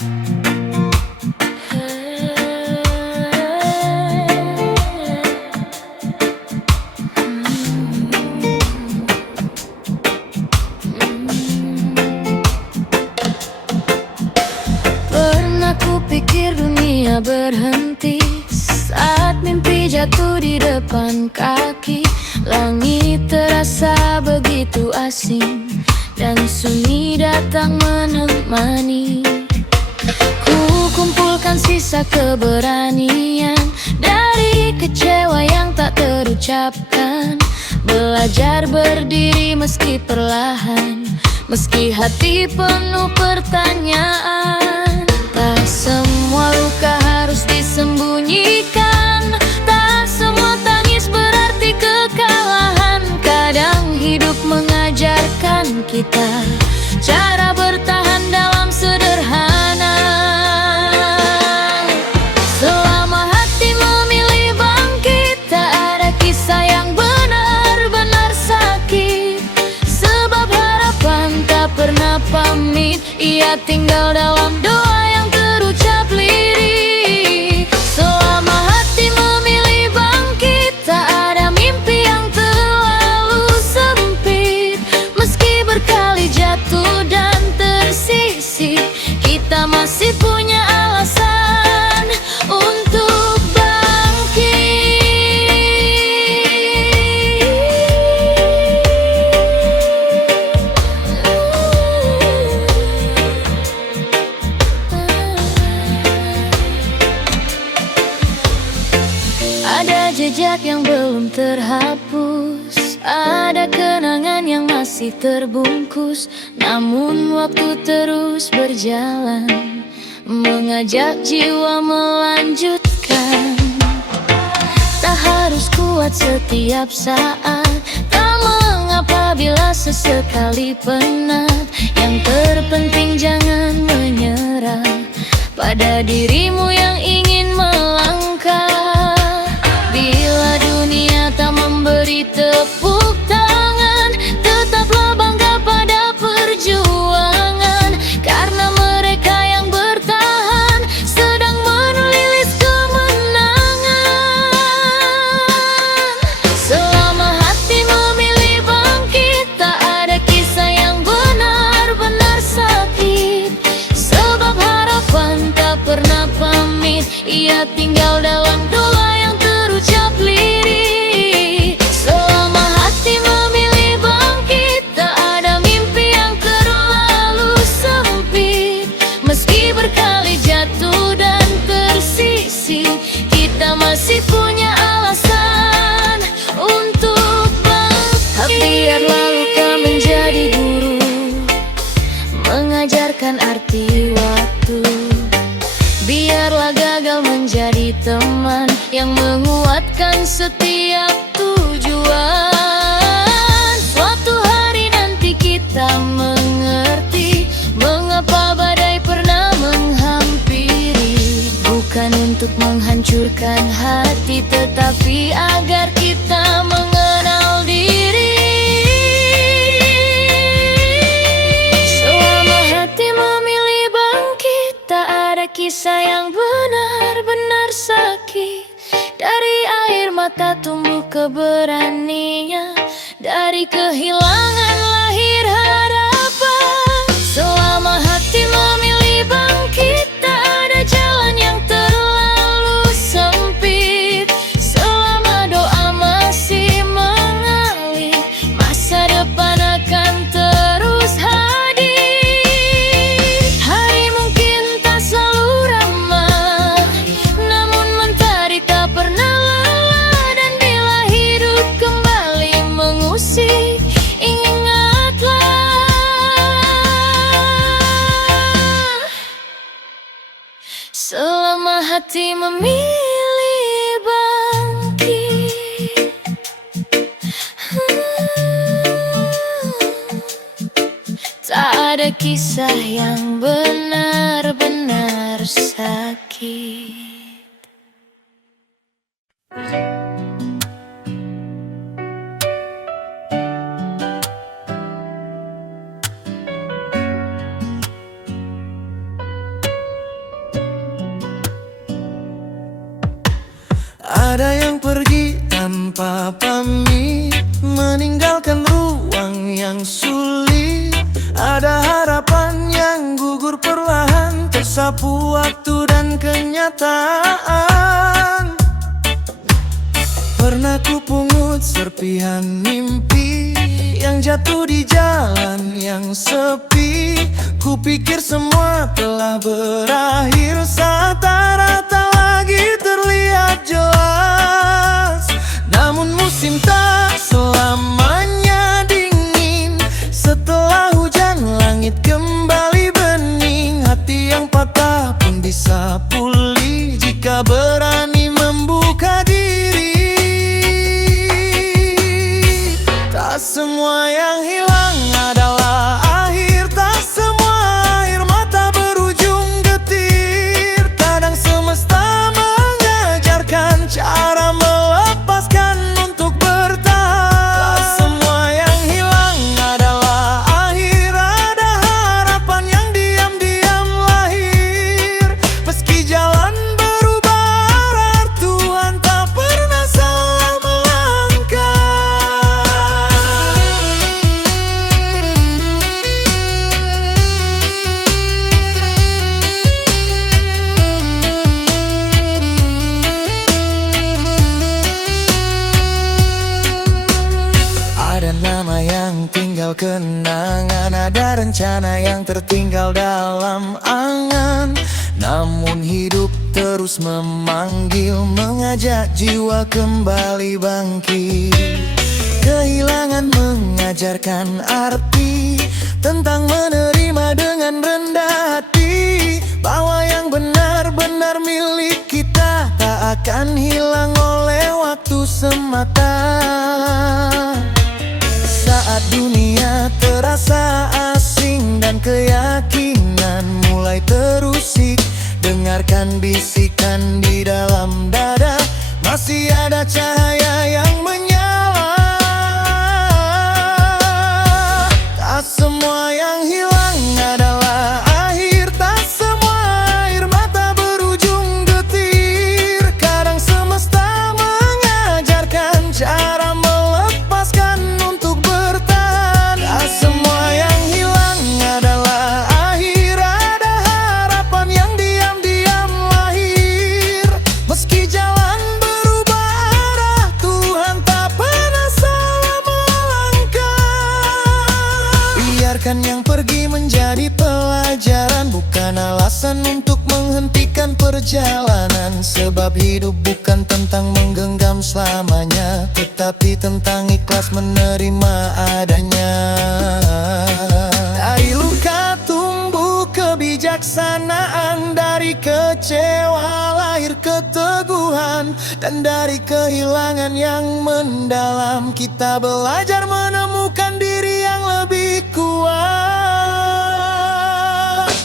Pernah kupikir dunia berhenti saat mimpi jatuh di depan kaki. Langit terasa begitu asing dan sunyi datang menemani. Ku kumpulkan sisa keberanian dari kecewa yang tak terucapkan. Belajar berdiri meski perlahan, meski hati penuh pertanyaan. Tak semua luka harus disembunyikan, tak semua tangis berarti kekalahan. Kadang hidup mengajarkan kita cara bertahan dalam sederhana. Selama hati memilih bangkit, tak ada kisah yang benar-benar sakit. Sebab harapan tak pernah pamit, ia tinggal dalam doa yang terucap lirik. Selama hati memilih bangkit, tak ada mimpi yang terlalu sempit. Meski berkali jatuh dan tersisih, kita masih punya alasan untuk bangkit. Ada jejak yang belum terhapus, ada kenangan yang masih terbungkus. Namun waktu terus berjalan, mengajak jiwa melanjutkan. Tak harus kuat setiap saat, tak mengapa bila sesekali penat. Yang terpenting jangan menyerah pada dirimu yang ingin melangkah. Bila dunia tak memberi tepuk tangan, tetaplah bangga pada perjuangan. Karena mereka yang bertahan sedang menulis kemenangan. Selama hati memilih bangkit, tak ada kisah yang benar-benar sakit. Sebab harapan tak pernah pamit, ia tinggal dalam doa yang terucap lirik. Selama hati memilih bangkit, tak ada mimpi yang terlalu sempit. Meski berkali jatuh dan tersisih, kita masih punya alasan untuk bangkit. Biarlah luka menjadi guru, mengajarkan arti waktu. Biarlah gagal menjadi teman yang menguatkan setiap tujuan. Suatu hari nanti kita mengerti mengapa badai pernah menghampiri. Bukan untuk menghancurkan hati, tetapi agar kita mengenal diri. Selama hati memilih bangkit, tak ada kisah yang benar-benar sakit. Dari air mata tumbuh keberanian, dari kehilangan lahir harapan. Selama hati memilih bangkit, tak ada jalan yang terlalu sempit. Selama doa masih mengalir, masa depan akan terus hadir. Hari mungkin tak selalu ramah, namun mentari tak pernah lelah. Dan bila hidup kembali mengusik, ingatlah selama hati memilih bangkit, tak ada kisah yang benar-benar sakit. sapu waktu dan kenyataan. Pernah ku pungut serpihan mimpi yang jatuh di jalan yang sepi. Ku pikir semua telah berakhir saat arah tak lagi terlihat jelas. Namun musim tak selamanya dingin. Setelah hujan langit kembali bening. Hati yang patah pun bisa pulih jika berani membuka diri. Tak semua yang hilang adalah akhir. Tak semua air mata berujung getir. Kadang semesta mengajarkan cara melepaskan untuk bertahan. Tak semua yang hilang adalah akhir. Ada harapan yang diam-diam lahir. Meski jalan berubah arah, Tuhan tak pernah salah melangkah. Ada nama yang tinggal kenangan, ada rencana yang tertinggal dalam angan. Namun hidup terus memanggil, mengajak jiwa kembali bangkit. Kehilangan mengajarkan arti tentang menerima dengan rendah hati, bahwa yang benar-benar milik kita tak akan hilang oleh waktu semata. Saat dunia terasa asing dan keyakinan mulai terusik, dengarkan bisikan di dalam dada, masih ada cahaya yang menyala. Tak semua yang hilang adalah akhir. Tak semua air mata berujung getir. Kadang semesta mengajarkan cara melepaskan untuk bertahan. Tak semua yang hilang adalah akhir. Ada harapan yang diam-diam lahir. Meski jalan berubah arah, Tuhan tak pernah salah melangkah. Biarkan yang pergi menjadi pelajaran, bukan alasan untuk menghentikan perjalanan. Sebab hidup bukan tentang menggenggam selamanya, tetapi tentang ikhlas menerima adanya. Dari luka tumbuh kebijaksanaan, dari kecewa lahir keteguhan, dan dari kehilangan yang mendalam kita belajar menemukan diri yang lebih kuat.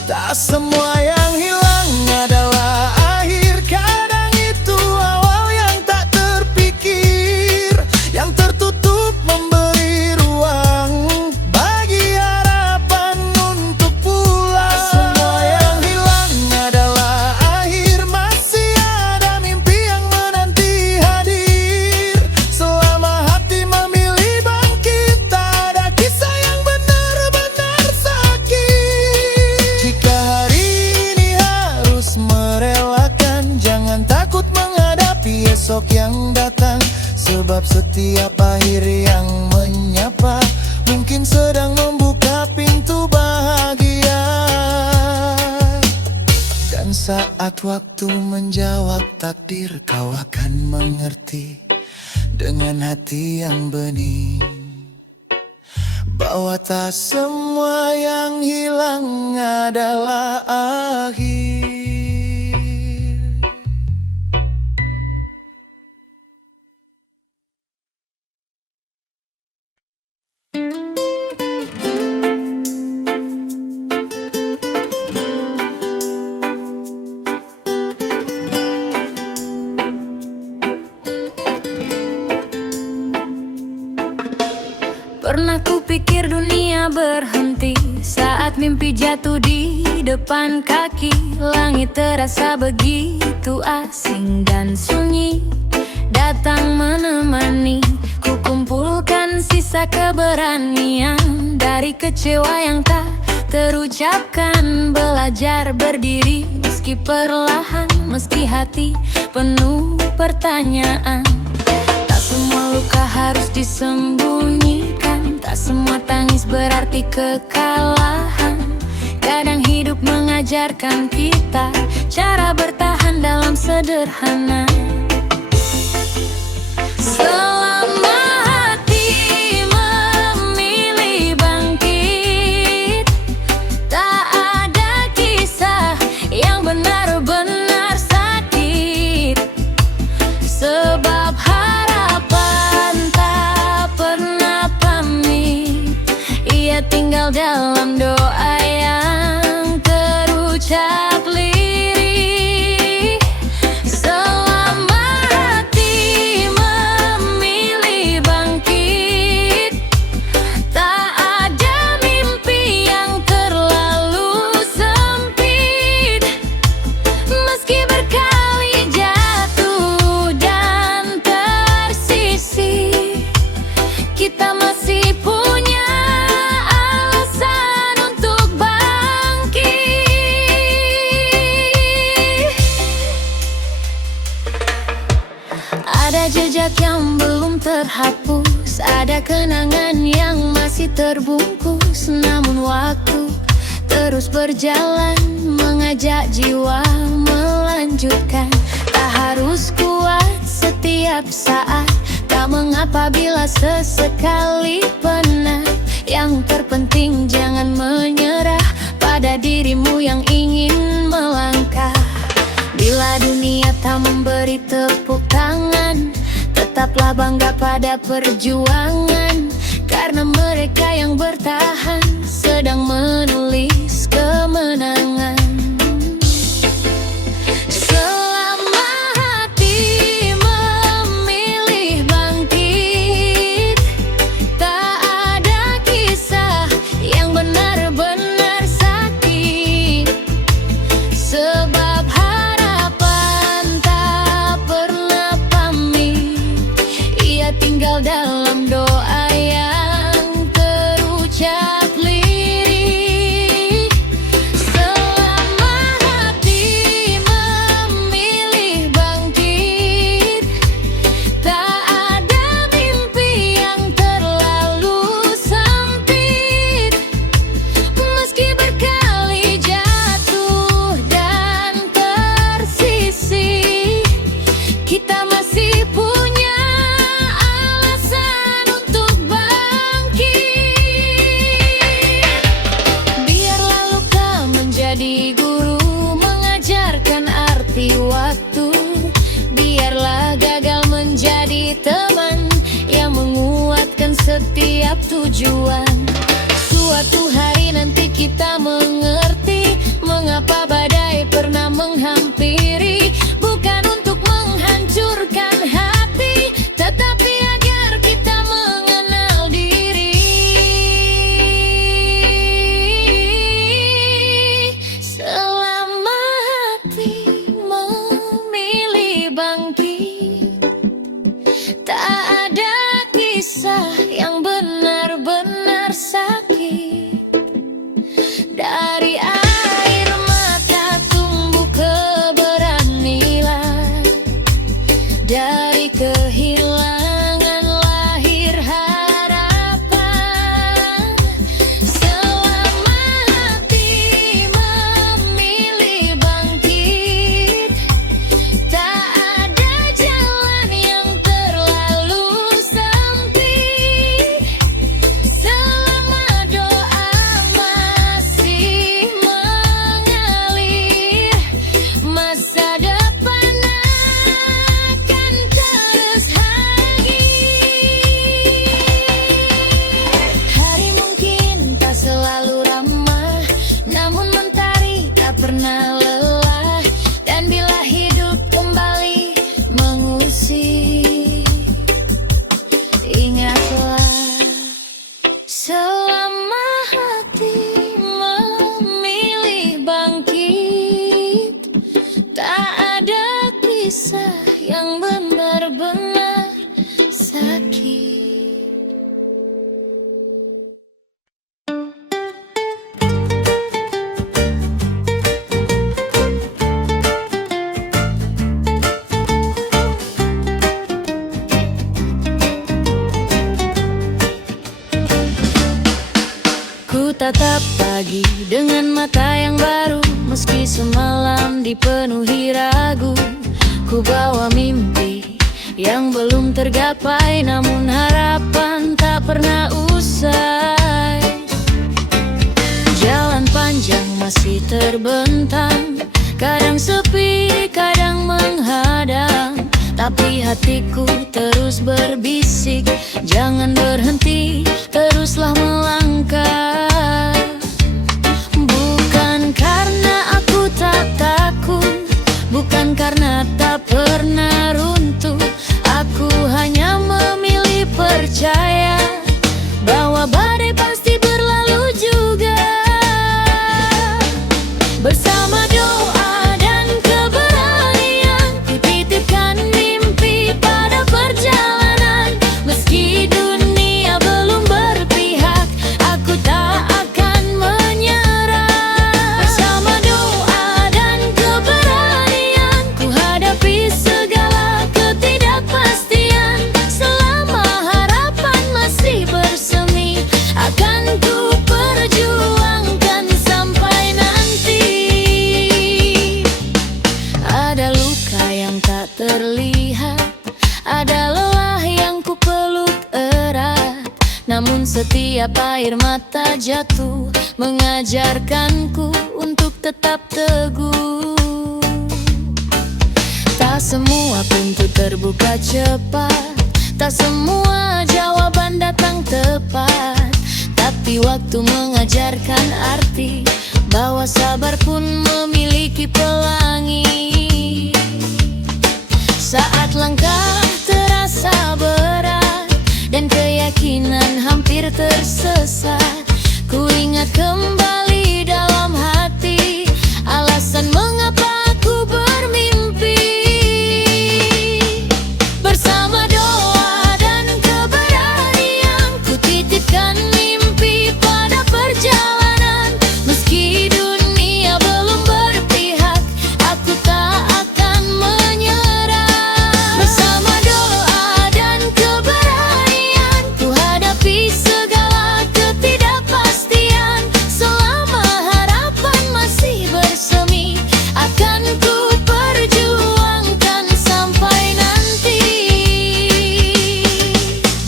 Tak semua yang hilang adalah akhir. Kadang itu awal yang tak terpikir, yang tertutup memberi ruang bagi harapan untuk pulang. Tak semua yang hilang adalah akhir. Masih ada mimpi yang menanti hadir. Selama hati memilih bangkit, tak ada kisah yang benar-benar sakit. Jika hari ini harus merelakan, jangan takut menghadapi esok yang datang. Sebab setiap akhir yang menyapa mungkin sedang membuka pintu bahagia. Dan saat waktu menjawab takdir, kau akan mengerti dengan hati yang bening, bahwa tak semua yang hilang adalah akhir. Pernah kupikir dunia berhenti saat mimpi jatuh di depan kaki. Langit terasa begitu asing dan sunyi, datang menemani. Ku kumpulkan sisa keberanian dari kecewa yang tak terucapkan. Belajar berdiri meski perlahan, meski hati penuh pertanyaan. Tak semua luka harus disembunyikan, tak semua tangis berarti kekalahan. Kadang hidup mengajarkan kita cara bertahan dalam sederhana. Selama hati memilih bangkit, tak ada kisah yang benar-benar sakit. Sebab harapan tak pernah pamit, ia tinggal dalam doa yang terucap lirih. Selama hati memilih bangkit, tak ada mimpi yang terlalu sempit. Meski berkali jatuh dan tersisih, kita masih punya alasan untuk bangkit. Ada jejak yang belum terhapus, ada kenangan yang masih terbungkus. Namun waktu terus berjalan, mengajak jiwa melanjutkan. Tak harus kuat setiap saat, tak mengapa bila sesekali penat. Yang terpenting jangan menyerah pada dirimu yang ingin melangkah. Bila dunia tak memberi tepuk tangan, tetaplah bangga pada perjuangan. Karena mereka yang bertahan sedang menulis kemenangan. Selama hati memilih bangkit, tak ada kisah yang benar-benar sakit. Sebab harapan tak pernah pamit, ia tinggal dalam doa yang terucap lirih. Selama hati memilih bangkit, tak ada mimpi yang terlalu sempit. Meski berkali jatuh dan tersisih, kita masih punya alasan untuk bangkit. Biarlah luka menjadi guru, mengajarkan arti waktu. Biarlah gagal menjadi teman yang menguatkan setiap tujuan. Suatu hari nanti kita mengerti mengapa badai pernah menghampiri. Bukan untuk menghancurkan hati, tetapi agar kita mengenal diri. Selama hati memilih bangkit, tak ada kisah yang benar-benar sakit. Dari air mata tumbuh keberanian, dari kehilangan lahir harapan. Selama hati memilih bangkit, tak ada jalan yang terlalu sempit. Selama doa masih mengalir, masa depan akan terus hadir. Hari mungkin tak selalu ramah, namun mentari tak pernah lelah. Dan bila hidup kembali mengusik, ingatlah, selama hati memilih bangkit, tak ada kisah yang benar-benar sakit. yang baru, meski semalam dipenuhi ragu. Ku bawa mimpi yang belum tergapai, namun harapan tak pernah usai. Jalan panjang masih terbentang, kadang sepi, kadang menghadang, tapi hatiku terus berbisik, jangan berhenti, teruslah melangkah. Bukan karena aku tak takut, bukan karena tak pernah runtuh, aku hanya memilih percaya bahwa badai pasti berlalu juga. Bersama doa dan keberanian, ku titipkan mimpi pada perjalanan. Meski dunia belum berpihak, aku tak akan menyerah. Bersama doa dan keberanian, ku hadapi segala ketidakpastian. Selama harapan masih bersemi, akan ku perjuangkan sampai nanti. Ada luka yang tak terlihat, ada lelah yang ku peluk erat, namun setiap air mata jatuh mengajarkanku untuk tetap teguh. Tak semua pintu terbuka cepat, tak semua jawaban datang tepat, tapi waktu mengajarkan arti bahwa sabar pun memiliki pelangi. Saat langkah terasa berat dan keyakinan hampir tersesat, ku ingat kembali dalam hati alasan mengapa aku bermimpi. Bersama doa dan keberanian, ku titipkan mimpi pada perjalanan. Meski dunia belum berpihak, aku tak akan menyerah. Bersama doa dan keberanian, ku hadapi segala ketidakpastian. Selama harapan masih bersemi, akan ku perjuangkan sampai nanti.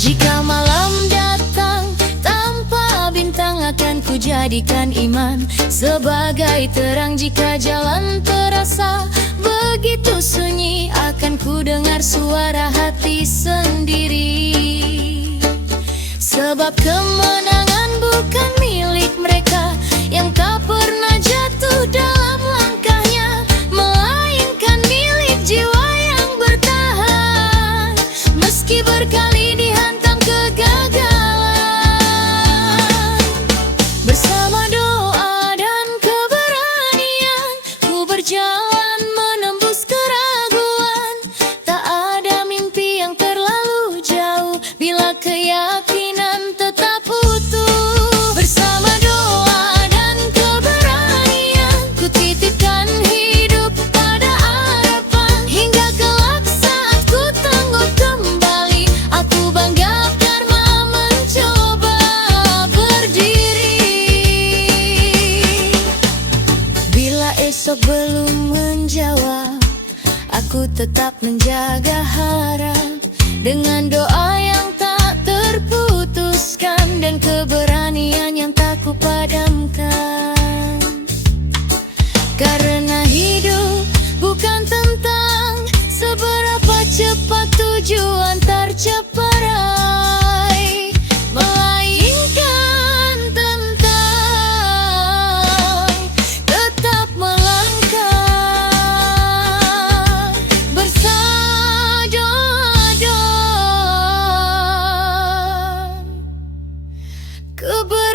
Jika malam datang tanpa bintang, akan ku jadikan iman sebagai terang. Jika jalan terasa begitu sunyi, akan ku dengar suara hati sendiri. Sebab kemenangan bukan milik mereka yang tak pernah jatuh dalam langkahnya, melainkan milik jiwa yang bertahan meski berkali dihantam kegagalan. Bersama doa dan keberanian, ku berjalan menembus keraguan. Tak ada mimpi yang terlalu jauh bila keyakinan tetap utuh. Bersama doa dan keberanian, ku titipkan hidup pada harapan. Hingga kelak saat ku tangguh kembali, aku bangga karena mencoba berdiri. Bila esok belum menjawab, aku tetap menjaga harap dengan doa yang tak terputuskan dan keberanian yang tak ku padamkan. Karena hidup bukan tentang seberapa cepat tujuan tercapai, melainkan tentang tetap melangkah bersadar keberanian.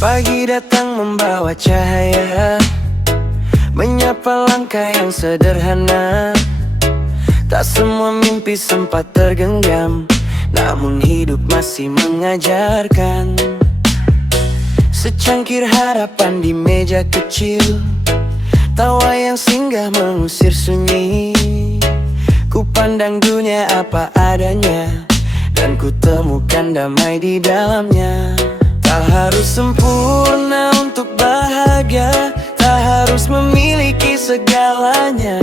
Pagi datang membawa cahaya, menyapa langkah yang sederhana. Tak semua mimpi sempat tergenggam, namun hidup masih mengajarkan. Secangkir harapan di meja kecil, tawa yang singgah mengusir sunyi. Ku pandang dunia apa adanya, dan ku temukan damai di dalamnya. Tak harus sempurna untuk bahagia, tak harus memiliki segalanya.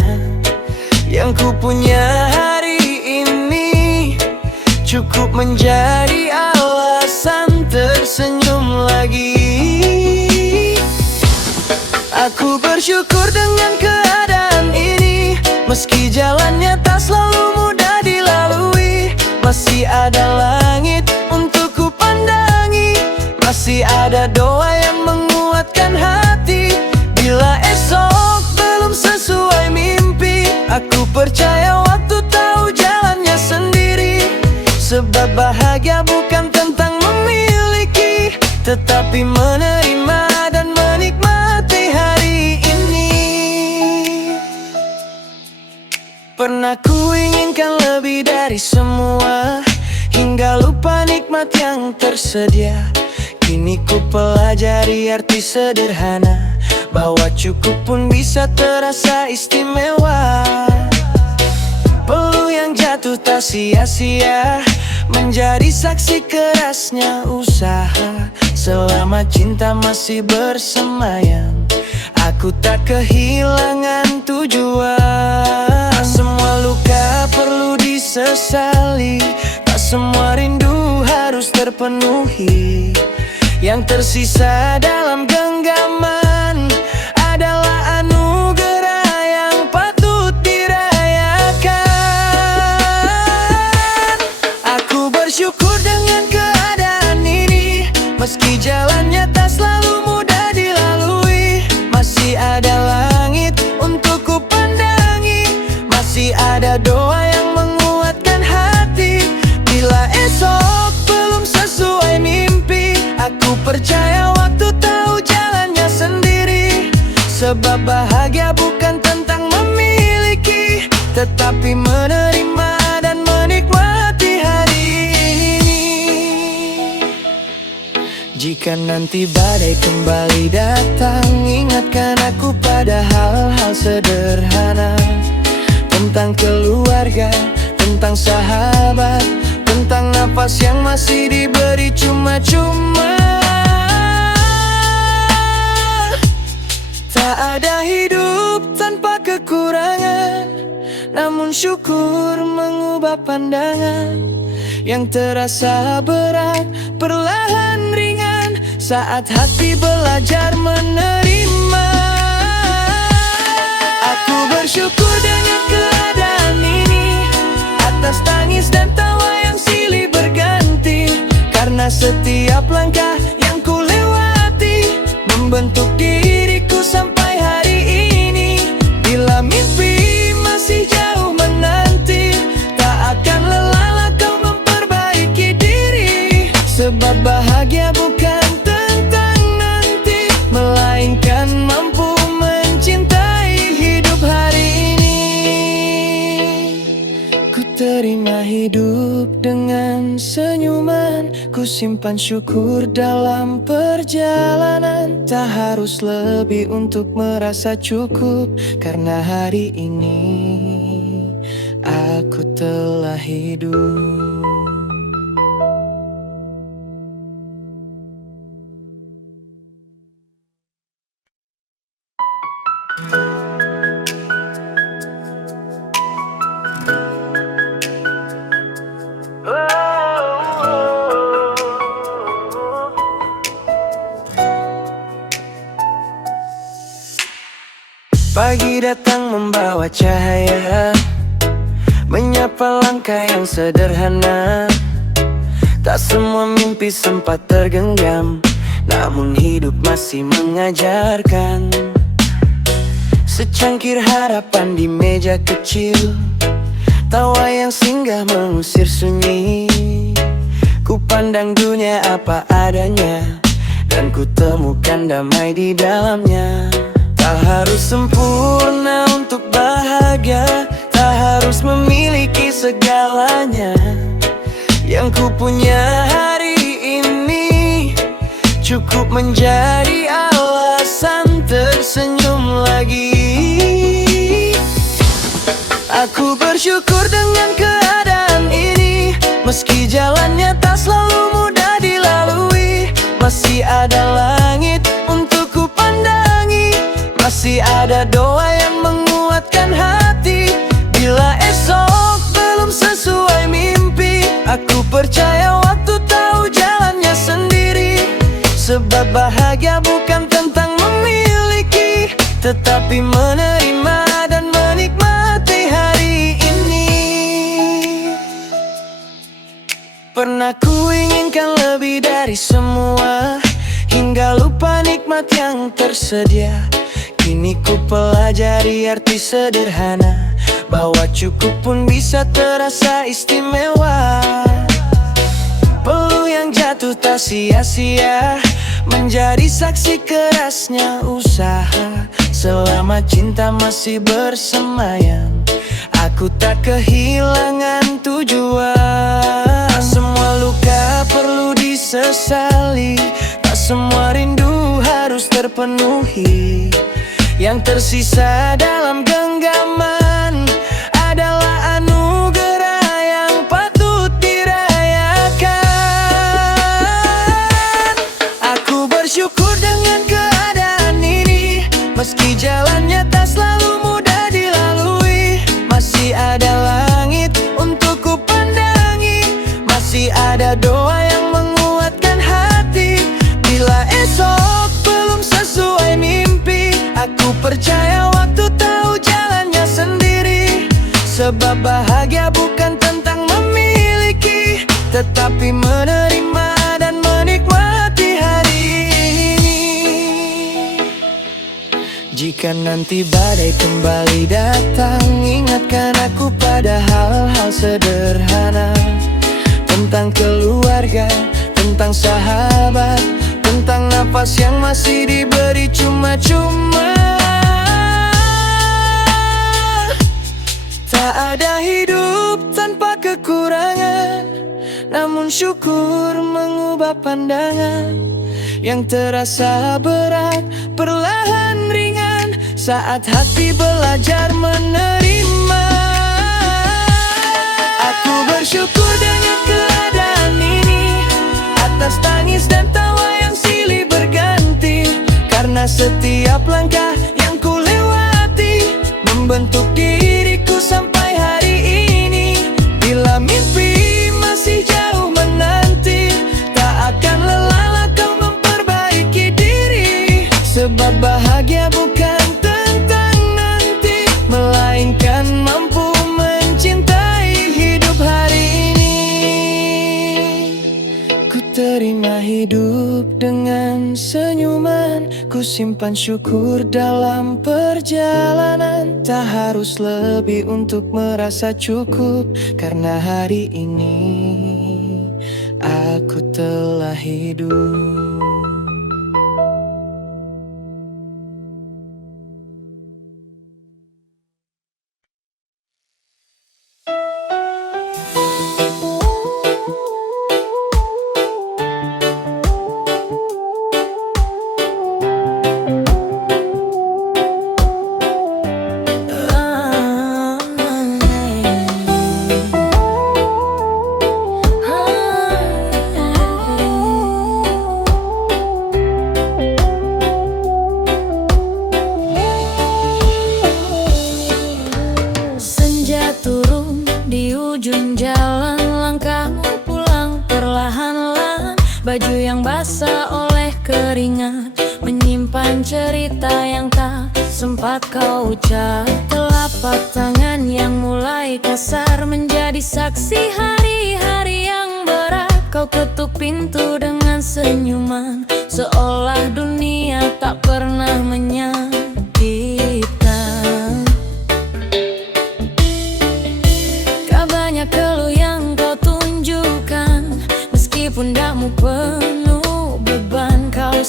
Yang ku punya hari ini cukup menjadi alasan tersenyum lagi. Aku bersyukur dengan keadaan ini, meski jalannya tak selalu mudah dilalui. Masih ada langit untuk ku pandangi, masih ada doa yang menguatkan hati. Bila esok belum sesuai mimpi, aku percaya waktu tahu jalannya sendiri. Sebab bahagia bukan tentang memiliki, tetapi menerima dan menikmati hari ini. Pernah ku inginkan lebih dari semua, hingga lupa nikmat yang tersedia. Kini ku pelajari arti sederhana, bahwa cukup pun bisa terasa istimewa. Peluh yang jatuh tak sia-sia, menjadi saksi kerasnya usaha. Selama cinta masih bersemayam, aku tak kehilangan tujuan. Tak semua luka perlu disesali, tak semua rindu harus terpenuhi. Yang tersisa dalam genggaman adalah anugerah yang patut dirayakan. Aku bersyukur dengan keadaan ini, meski jalannya tak selalu mudah dilalui. Masih ada langit untuk ku pandangi, masih ada doa yang menguatkan hati. Bila esok belum sesuai mimpi, aku percaya waktu tahu jalannya sendiri. Sebab bahagia bukan tentang memiliki, tetapi menerima dan menikmati hari ini. Jika nanti badai kembali datang, ingatkan aku pada hal-hal sederhana. Tentang keluarga, tentang sahabat, tentang napas yang masih diberi cuma-cuma. Tak ada hidup tanpa kekurangan, namun syukur mengubah pandangan. Yang terasa berat perlahan ringan, saat hati belajar menerima. Aku bersyukur dengan keadaan ini, atas tangis dan tawa yang silih berganti. Karena setiap langkah yang ku lewati membentuk diriku sampai hari ini. Bila mimpi masih jauh menanti, tak akan lelah kau memperbaiki diri. Sebab bahagia bukan tentang nanti, melainkan mampu mencintai hidup hari ini. Ku terima hidup dengan senyuman, ku simpan syukur dalam perjalanan. Tak harus lebih untuk merasa cukup, karena hari ini aku telah hidup. Pagi datang membawa cahaya, menyapa langkah yang sederhana. Tak semua mimpi sempat tergenggam, namun hidup masih mengajarkan. Secangkir harapan di meja kecil, tawa yang singgah mengusir sunyi. Ku pandang dunia apa adanya, dan ku temukan damai di dalamnya. Tak harus sempurna untuk bahagia, tak harus memiliki segalanya. Yang ku punya hari ini cukup menjadi alasan tersenyum lagi. Aku bersyukur dengan keadaan ini, meski jalannya tak selalu mudah dilalui. Masih ada langit untuk ku pandangi, masih ada doa yang menguatkan hati. Bila esok belum sesuai mimpi, aku percaya waktu tahu jalannya sendiri. Sebab bahagia bukan tentang memiliki, tetapi menerima dan menikmati hari ini. Pernah ku inginkan lebih dari semua, hingga lupa nikmat yang tersedia. Kini ku pelajari arti sederhana, bahwa cukup pun bisa terasa istimewa. Peluh yang jatuh tak sia-sia, menjadi saksi kerasnya usaha. Selama cinta masih bersemayam, aku tak kehilangan tujuan. Tak semua luka perlu disesali, tak semua rindu harus terpenuhi. Yang tersisa dalam genggaman adalah anugerah yang patut dirayakan. Aku bersyukur dengan keadaan ini, meski jalannya tak selalu mudah dilalui. Masih ada langit untuk ku pandangi, masih ada doa yang menguatkan hati. Bila esok belum sesuai mimpi, aku percaya waktu tahu jalannya sendiri. Sebab bahagia bukan tentang memiliki, tetapi menerima dan menikmati hari ini. Jika nanti badai kembali datang, ingatkan aku pada hal-hal sederhana. Tentang keluarga, tentang sahabat, tentang nafas yang masih diberi cuma-cuma. Tak ada hidup tanpa kekurangan, namun syukur mengubah pandangan. Yang terasa berat perlahan ringan saat hati belajar menerima. Aku bersyukur dengan keadaan ini, atas tangis dan tawa yang silih berganti. Karena setiap langkah yang ku lewati membentuk diriku sampai hari ini. Bila mimpi masih jauh menanti, tak akan lelah kau memperbaiki diri. Sebab bahagia bukan tentang nanti, melainkan mampu mencintai hidup hari ini. Ku terima hidup dengan senyuman, ku simpan syukur dalam perjalanan. Tak harus lebih untuk merasa cukup, karena hari ini aku telah hidup. Baju yang basah oleh keringat, menyimpan cerita yang tak sempat kau ucap. Telapak tangan yang mulai kasar menjadi saksi hari-hari yang berat. Kau ketuk pintu dengan senyuman, seolah dunia tak pernah menyakitkan. Tak banyak keluh yang kau tunjukkan, meski pundakmu penuh beban. Kau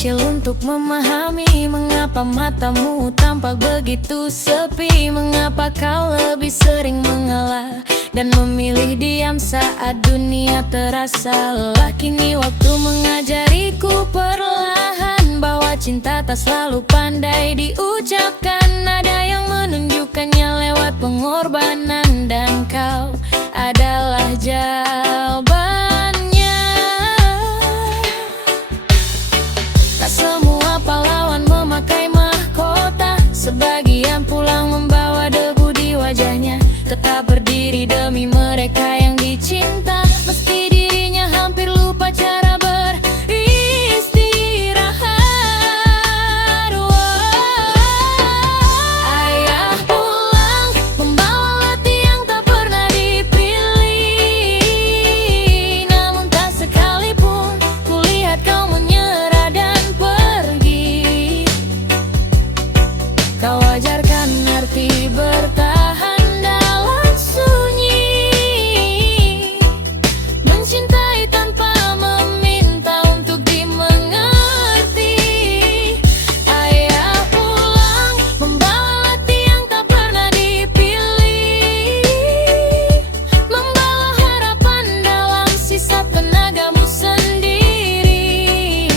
kecil untuk memahami mengapa matamu tampak begitu sepi. Mengapa kau lebih sering mengalah dan memilih diam saat dunia terasa lelah. Kini waktu mengajariku perlahan bahwa cinta tak selalu pandai diucapkan. Ada yang menunjukkannya lewat pengorbanan, dan kau adalah jawabannya. Tak semua pahlawan memakai mahkota, sebagian pulang membawa debu di wajahnya. Tetap berdiri demi mereka yang dicinta, meski dirinya hampir lupa cara beristirahat. Ayah pulang membawa letih yang tak pernah dipilih, namun tak sekalipun kulihat kau menyerah dan pergi. Kau ajarkan arti bertahan dalam sunyi, mencintai tanpa meminta untuk dimengerti. Ayah pulang membawa letih yang tak pernah dipilih, membawa harapan dalam sisa tenagamu sendiri.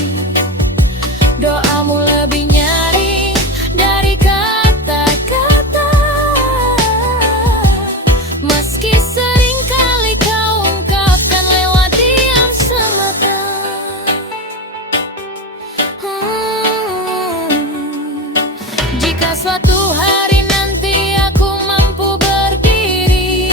Doamu lebih nyaring dari kata-kata, meski sering kali kau ungkapkan lewat diam semata. Jika suatu hari nanti aku mampu berdiri,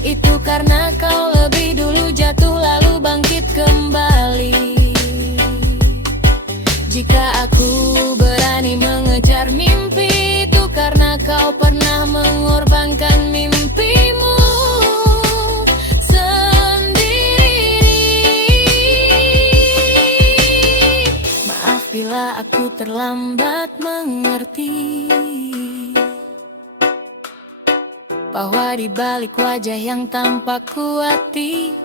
itu karena kau lebih dulu jatuh lalu bangkit kembali. Jika aku berani mengejar mimpi, itu karena kau pernah mengorbankan mimpimu sendiri. Maaf bila aku terlambat mengerti bahwa di balik wajah yang tampak kuat itu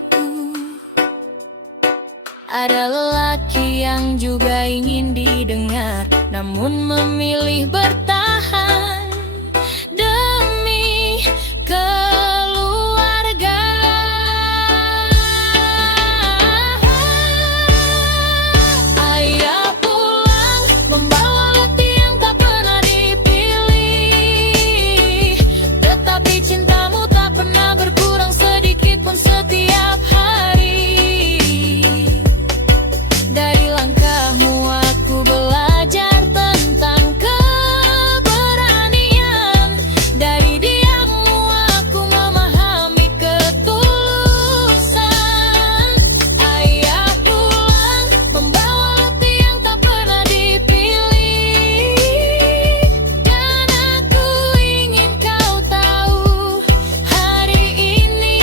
ada lelaki yang juga ingin didengar, namun memilih bertahan demi keluarga. Ayah pulang membawa letih yang tak pernah dipilih, tetapi cintamu tak pernah berkurang sedikit pun setiap hari. Dari langkahmu aku belajar tentang keberanian, dari diammu aku memahami ketulusan. Ayah pulang membawa letih yang tak pernah dipilih, dan aku ingin kau tahu hari ini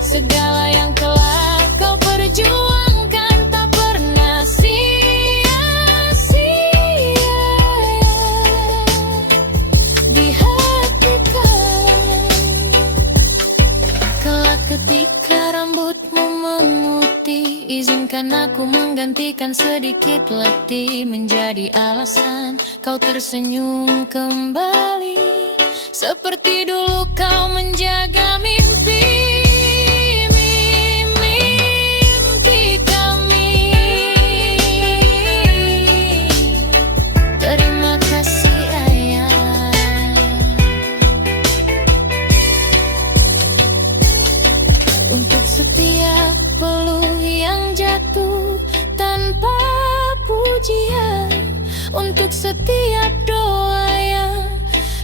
segala yang telah kau perjuangkan tak pernah sia-sia di hatiku. Kelak ketika rambutmu memutih, izinkan aku menggantikan sedikit letih menjadi alasan kau tersenyum kembali, seperti dulu kau menjaga mimpi. Mimpi kami. Terima kasih ayah, untuk setiap peluh yang jatuh tanpa pujian, untuk setiap doa yang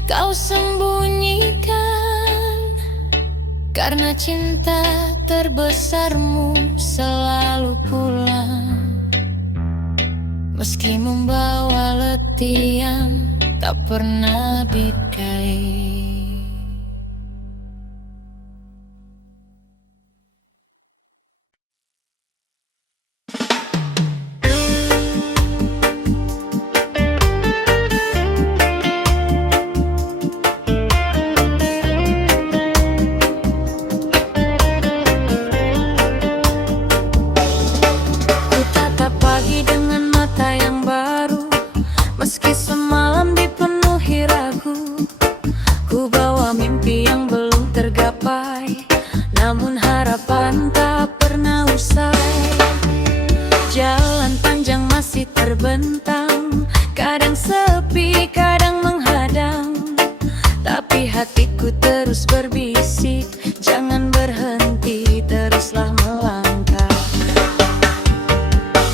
kau sembunyikan, karena cinta terbesarmu selalu pulang, meski membawa letih yang tak pernah bidai. Tapi hatiku terus berbisik, jangan berhenti, teruslah melangkah.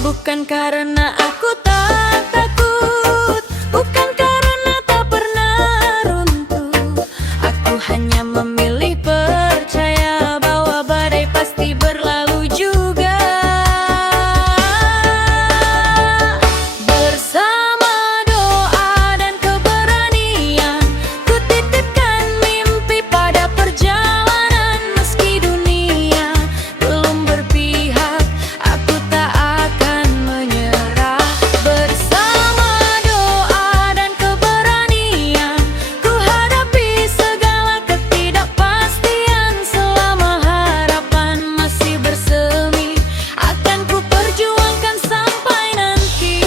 Bukan karena aku tak takut, bukan karena tak pernah runtuh. Aku hanya memilih percaya bahwa badai pasti berlalu juga. Bersama doa dan keberanian, ku titipkan mimpi pada perjalanan. Meski dunia belum berpihak, aku tak akan menyerah. Bersama doa dan keberanian, ku hadapi segala ketidakpastian. Selama harapan masih bersemi, akan ku perjuangkan sampai nanti.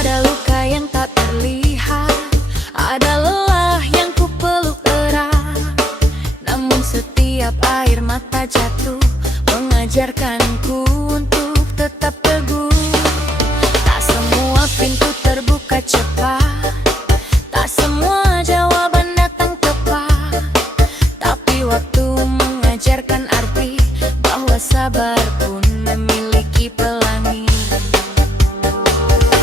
Ada luka yang tak terlihat, ada lelah yang ku peluk erat. Namun setiap air mata jatuh mengajarkanku untuk tetap teguh. Tak semua pintu terbuka cepat, tak semua jawaban datang tepat. Tapi waktu mengajarkan arti bahwa sabar pun memiliki pelangi.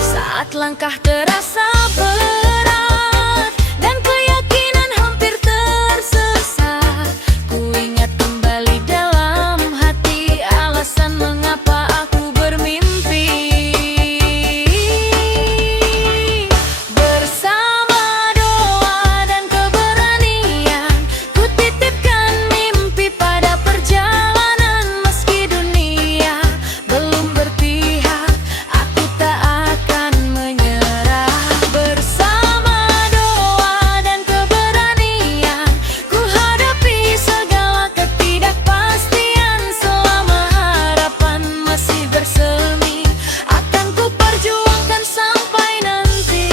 Saat langkah terasa berat dan keyakinan hampir tersesat, ku ingat kembali dalam hati alasan mengapa aku bermimpi. Bersama doa dan keberanian, ku titipkan mimpi pada perjalanan. Meski dunia belum berpihak, aku tak akan menyerah. Bersama doa dan keberanian, ku hadapi segala ketidakpastian. Selama harapan masih bersemi, akan ku perjuangkan sampai nanti.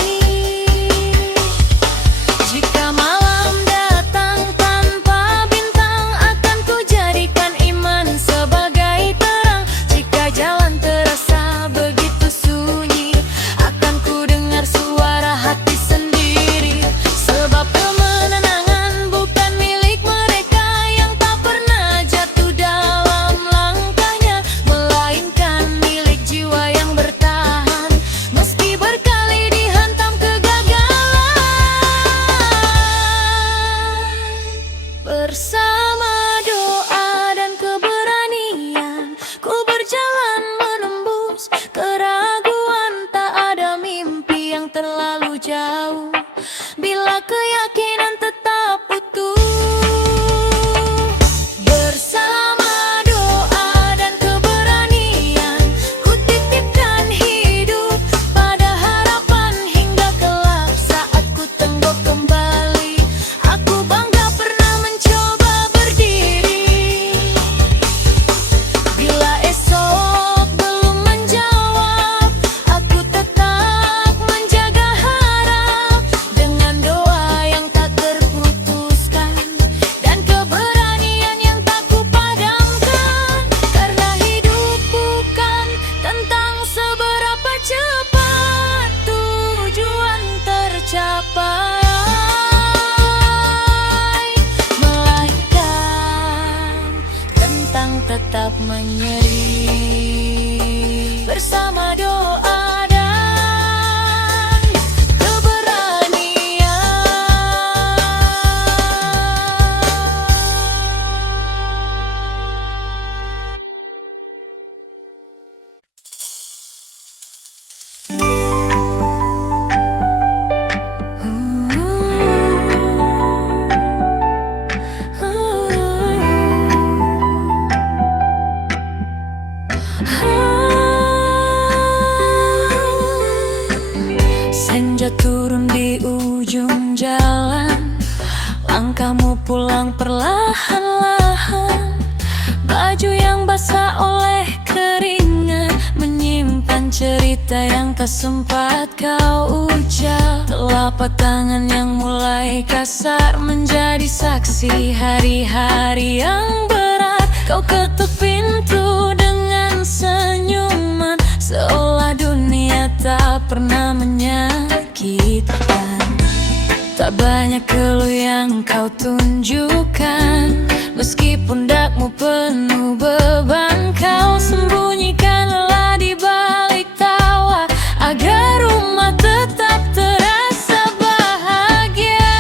Jika malam datang tanpa bintang, akan ku jadikan iman sebagai terang. Jika jalan terasa begitu sunyi, akan ku dengar suara hati sendiri. Sebab kemenangan bukan milik mereka yang tak pernah jatuh dalam langkahnya, melainkan milik jiwa yang bertahan meski berkali dihantam kegagalan. Bersama doa dan keberanian, ku berjalan menembus keraguan. Tak ada mimpi yang terlalu jauh bila keyakinan tetap utuh. Bersama doa dan keberanian, ku titipkan hidup pada harapan. Hingga kelak saat ku tengok kembali, aku bangga pernah mencoba berdiri. Bila esok belum menjawab, aku tetap menjaga harap. Dengan doa yang tak terputuskan dan keberanian yang tak ku padamkan. Karena hidup bukan tentang seberapa cepat tujuan tercapai, melainkan tentang tetap menyeri. Bersama doa dan keberanian. Senja turun di ujung jalan, langkahmu pulang perlahan-lahan. Baju yang basah oleh keringat menyimpan cerita yang tak sempat kau ucap. Telah Telapak tangan yang mulai kasar menjadi saksi hari-hari yang berat. Kau ketuk pintu dengan senyuman, seolah dunia tak pernah menyakitkan. Tak banyak keluh yang kau tunjukkan, meski pundakmu penuh beban. Kau sembunyikan lelah di balik tawa, agar rumah tetap terasa bahagia.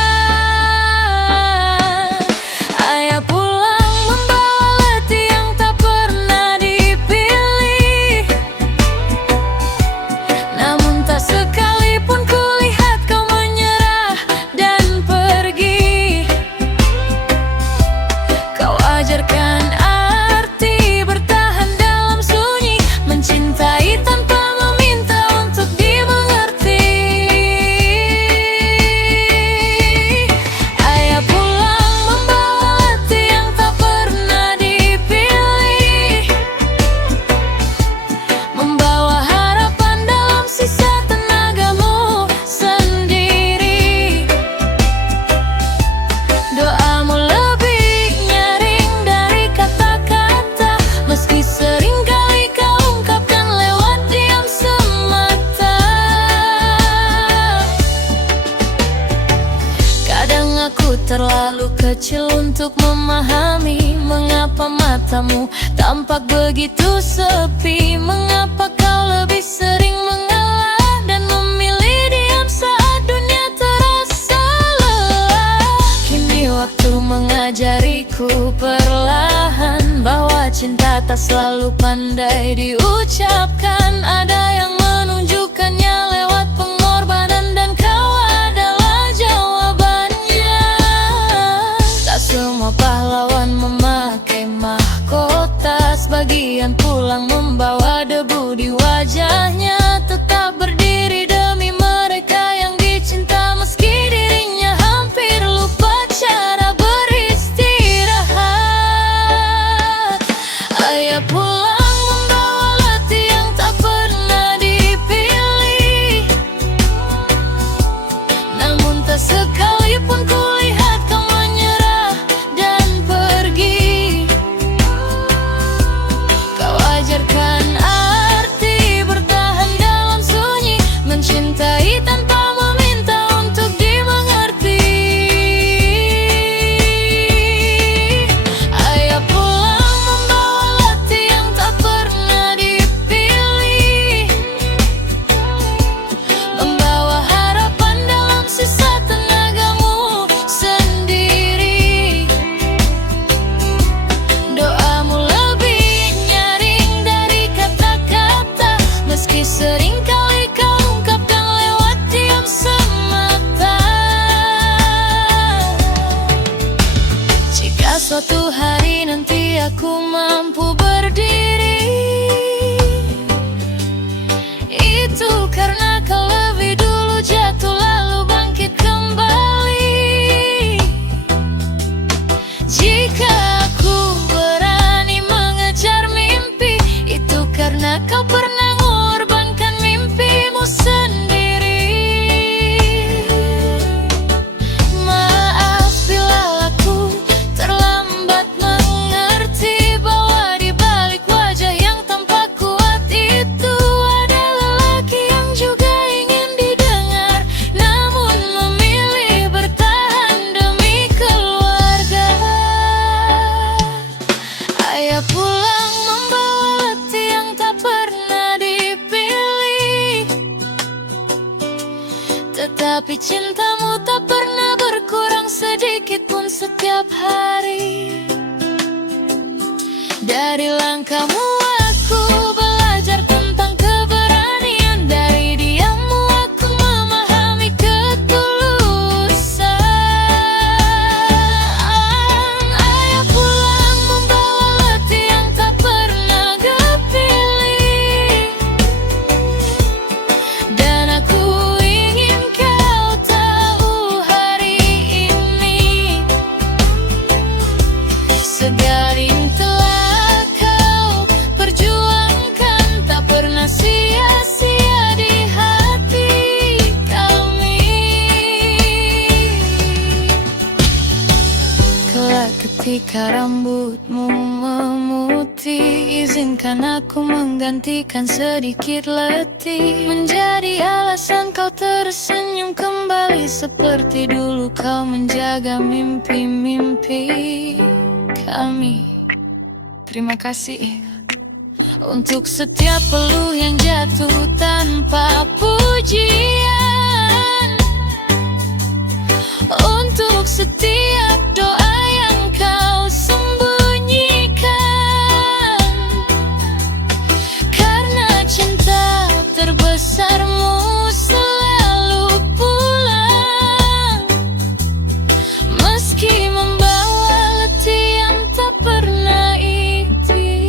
Ayah pulang membawa letih yang tak pernah dipilih, namun tak sekalipun kulihat kau menyerah dan pergi. Kau ajarkan arti bertahan dalam sunyi, mencintai tanpa meminta untuk dimengerti. Ayah pulang membawa letih yang tak pernah dipilih, membawa harapan dalam sisa tenagamu sendiri. Doamu lebih nyaring dari kata-kata, meski seringkali kau ungkapkan lewat diam semata. Kadang aku terlalu kecil untuk memahami mengapa matamu tampak begitu sepi. Mengapa kau lebih sering mengalah dan memilih diam saat dunia terasa lelah. Kini waktu mengajariku perlahan bahwa cinta tak selalu pandai diucapkan. Ada yang menunjukkannya lewat pengorbanan, dan kau adalah jawabannya. Tak semua pahlawan memakai mahkota, sebagian pulang membawa debu di wajahnya. Tetap berdiri demi mereka yang dicinta, meski dirinya hampir lupa cara beristirahat. Ayah pulang membawa letih yang tak pernah dipilih, namun tak sekalipun kulihat kau menyerah dan pergi. Kau ajarkan arti bertahan dalam sunyi, mencintai tanpa meminta untuk dimengerti. Ayah pulang membawa letih yang tak pernah dipilih, membawa harapan dalam sisa tenagamu sendiri. Doamu lebih nyaring dari kata-kata, meski seringkali kau ungkapkan lewat diam semata. Jika suatu hari nanti aku mampu berdiri, itu karena kau lebih dulu jatuh lalu bangkit kembali. Jika aku berani mengejar mimpi, itu karena kau pernah mengorbankan mimpimu sendiri. Maaf bila aku terlambat mengerti bahwa di balik wajah yang tampak kuat itu ada lelaki yang juga ingin didengar, namun memilih bertahan demi keluarga. Ayah pulang membawa letih yang tak pernah dipilih, tetapi cintamu tak pernah berkurang sedikit pun setiap hari. Dari langkahmu aku belajar tentang keberanian, dari diammu aku memahami ketulusan. Ayah pulang membawa letih yang tak pernah kepilih, dan aku ingin kau tahu hari ini segalanya telah kau ketika rambutmu memutih, izinkan aku menggantikan sedikit letih, menjadi alasan kau tersenyum kembali seperti dulu kau menjaga mimpi-mimpi kami. Terima kasih untuk setiap peluh yang jatuh tanpa pujian, untuk setiap doa yang kau sembunyikan, karena cinta terbesarmu selalu pulang, meski membawa letih yang tak pernah idili.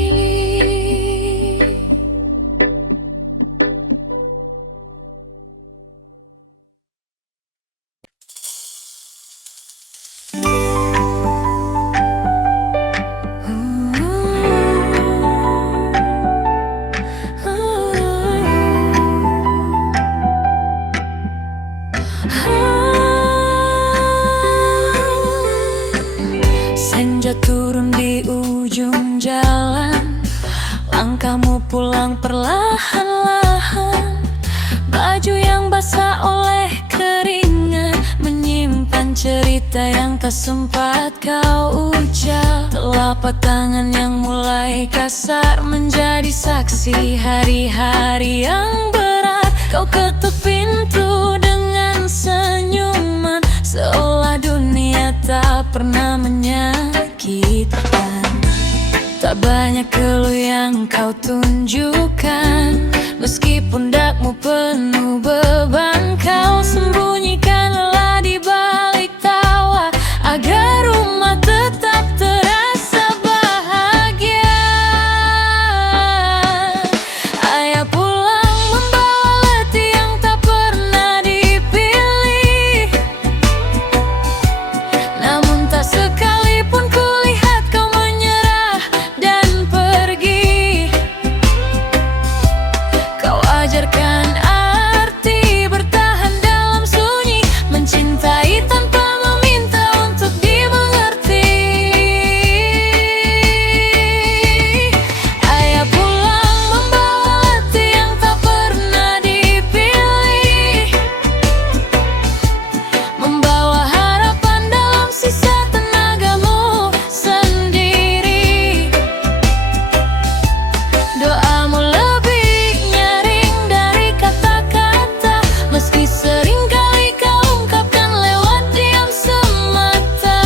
Senja turun di ujung jalan, langkahmu pulang perlahan-lahan, baju yang basah oleh keringat menyimpan cerita yang tak sempat kau ucap. Telapak tangan yang mulai kasar menjadi saksi hari-hari yang berat. Kau ketuk pintu dengan senyuman, seolah dunia tak pernah menyakitkan. Tak banyak keluh yang kau tunjukkan, meski pundakmu penuh beban. Kau sembunyikan lelah di balik tawa, agar rumah tetap terasa bahagia. Ayah pulang membawa letih yang tak pernah dipilih, namun tak sekalipun kulihat kau menyerah dan pergi. Kau ajarkan arti bertahan dalam sunyi, mencintai tanpa meminta untuk dimengerti. Ayah pulang membawa letih yang tak pernah dipilih, membawa harapan dalam sisa tenagamu sendiri. Doamu lebih nyaring dari kata-kata, meski seringkali kau ungkapkan lewat diam semata.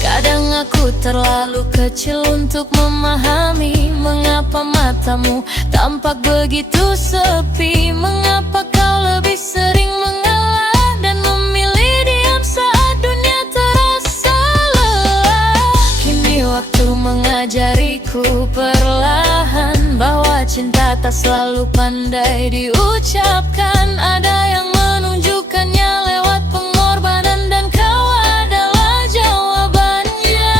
Kadang aku terlalu kecil untuk memahami mengapa matamu tampak begitu sepi, mengapa kau lebih sering mengalah dan memilih diam saat dunia terasa lelah. Kini waktu mengajariku perlahan bahwa cinta tak selalu pandai diucapkan. Ada yang menunjukkannya lewat pengorbanan, dan kau adalah jawabannya.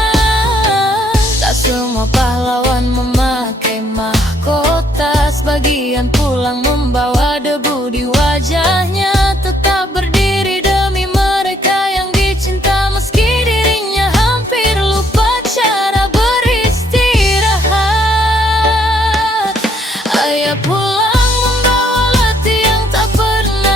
Tak semua pahlawan memakai mahkota, sebagian pulang membawa debu di wajahnya, tetap berdiri demi mereka yang dicinta, meski dirinya hampir lupa cara beristirahat. Ayah pulang membawa letih yang tak pernah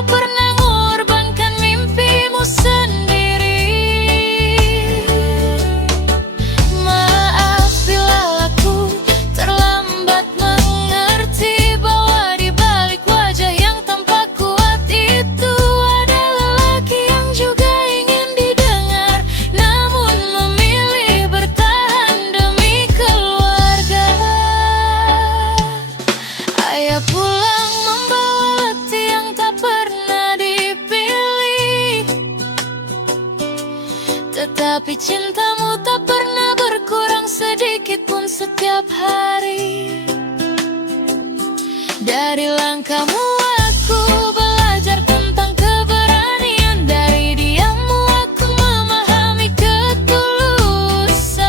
tak pernah ngorbankan mimpimu sendiri. Maaf bila aku terlambat mengerti bahwa di balik wajah yang tampak kuat itu ada lelaki yang juga ingin didengar, namun memilih bertahan demi keluarga. Ayah pulang membawa letih yang tak pernah dipilih, tetapi cintamu tak pernah berkurang sedikit pun setiap hari. Dari langkahmu aku belajar tentang keberanian, dari diammu aku memahami ketulusan.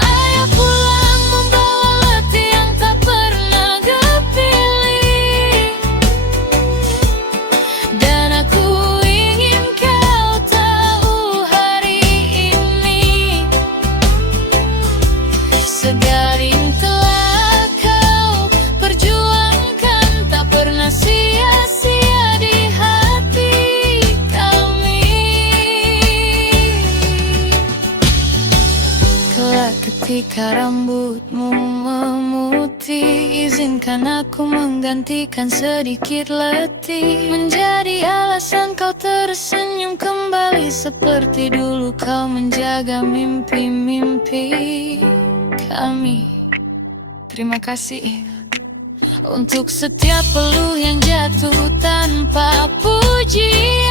Ayah pulang membawa letih yang tak pernah kepilih, dan aku ingin kau tahu hari ini segala yang telah kau perjuangkan tak pernah sia-sia di hati kami. Kelak ketika rambutmu memutih, izinkan aku menggantikan sedikit letih, menjadi alasan kau tersenyum kembali seperti dulu kau menjaga mimpi-mimpi kami. Terima kasih untuk setiap peluh yang jatuh tanpa pujian,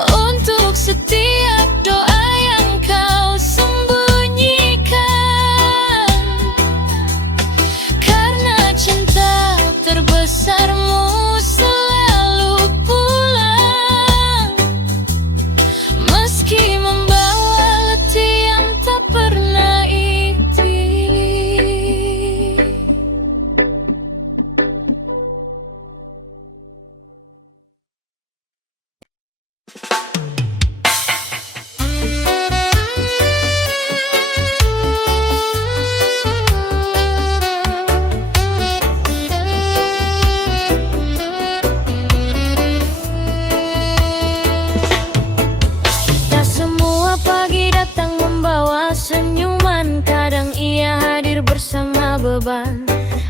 untuk setiap doa yang kau sembunyikan, karena cinta terbesarmu selalu pulang, meski membawa letih yang tak pernah dipilih. Tak semua pagi datang membawa senyuman, kadang ia hadir bersama beban.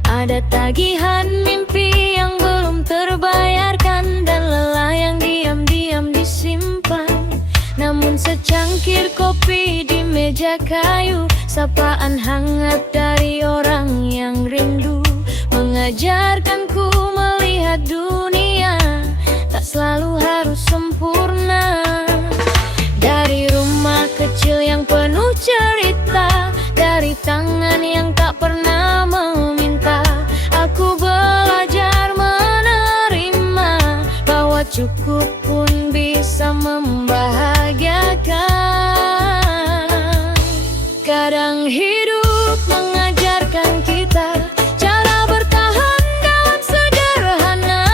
Ada tagihan mimpi yang belum terbayarkan, dan lelah yang diam-diam disimpan. Namun secangkir kopi di meja kayu, sapaan hangat dari orang yang rindu, mengajarkanku melihat dunia tak selalu harus sempurna. Dari rumah kecil yang penuh cerita, dari tangan yang tak pernah meminta, aku belajar menerima bahwa cukup pun bisa membahagiakan. Kadang hidup mengajarkan kita cara bertahan dalam sederhana,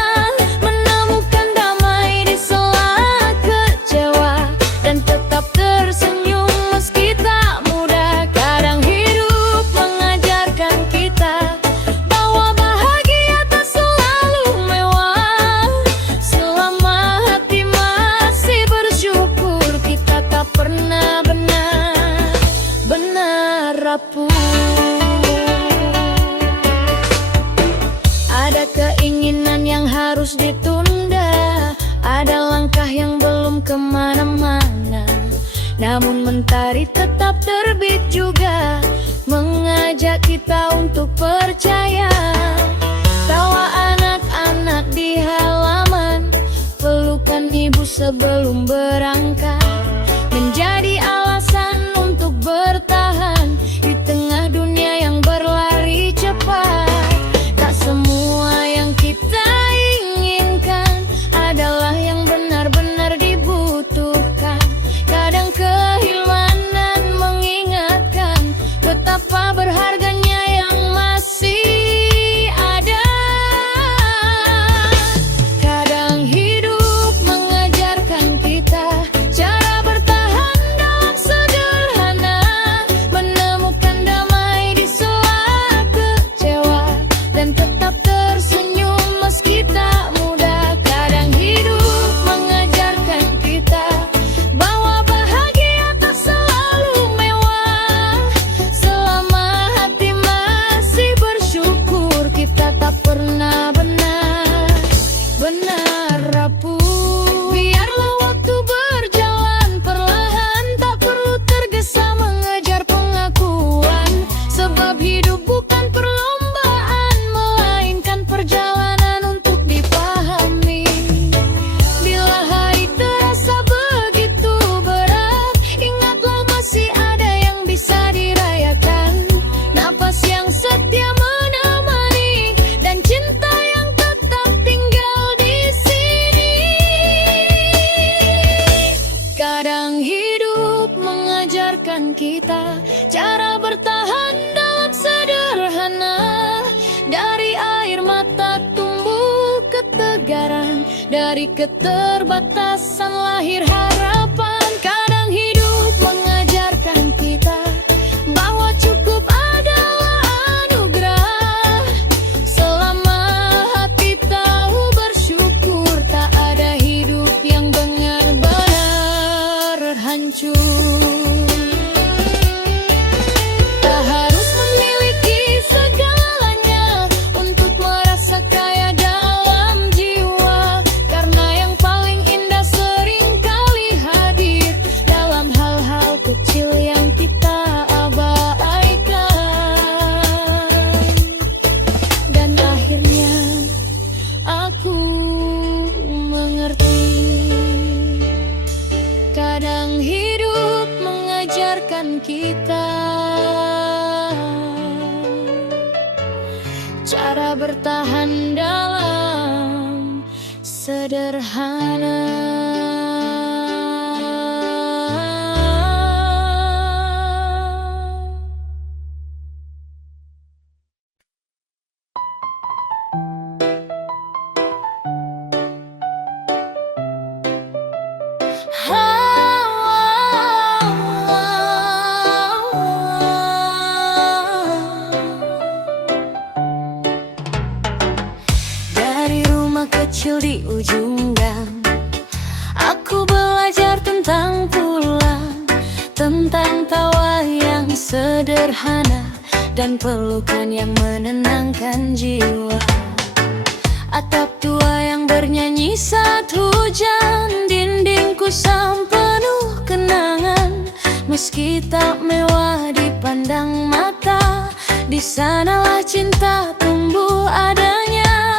menemukan damai di sela kecewa, dan tetap tersenyum meski tak mudah. Kadang hidup mengajarkan kita bahwa bahagia tak selalu mewah, selama hati masih bersyukur kita tak pernah benar-benar rapuh. Ada keinginan yang harus ditunda, ada langkah yang belum kemana-mana, namun mentari tetap terbit juga, mengajak kita untuk percaya. Tawa anak-anak di halaman, pelukan ibu sebelum berangkat, menjadi alasan untuk bertahan di tengah dunia yang berlari cepat. Tak semua yang kita inginkan adalah yang benar-benar dibutuhkan. Kadang kehilangan mengingatkan betapa berharganya yang masih ada. Kadang hidup mengajarkan kita cara Dari air mata tumbuh ketegaran, dari keterbatasan lahir harapan. Kadang hidup mengajarkan kita bahwa cukup adalah anugerah. Selama hati tahu bersyukur, tak ada hidup yang benar-benar hancur. Tak harus memiliki segalanya untuk merasa kaya dalam jiwa, karena yang paling indah seringkali hadir dalam hal-hal kecil yang kita abaikan. Dan akhirnya aku mengerti, kadang hidup mengajarkan kita cara bertahan dalam sederhana. Dari rumah kecil di ujung gang, aku belajar tentang pulang, tentang tawa yang sederhana dan pelukan yang menenangkan jiwa. Atap tua yang bernyanyi saat hujan, dinding kusam penuh kenangan. Meski tak mewah dipandang mata, di sanalah cinta tumbuh adanya.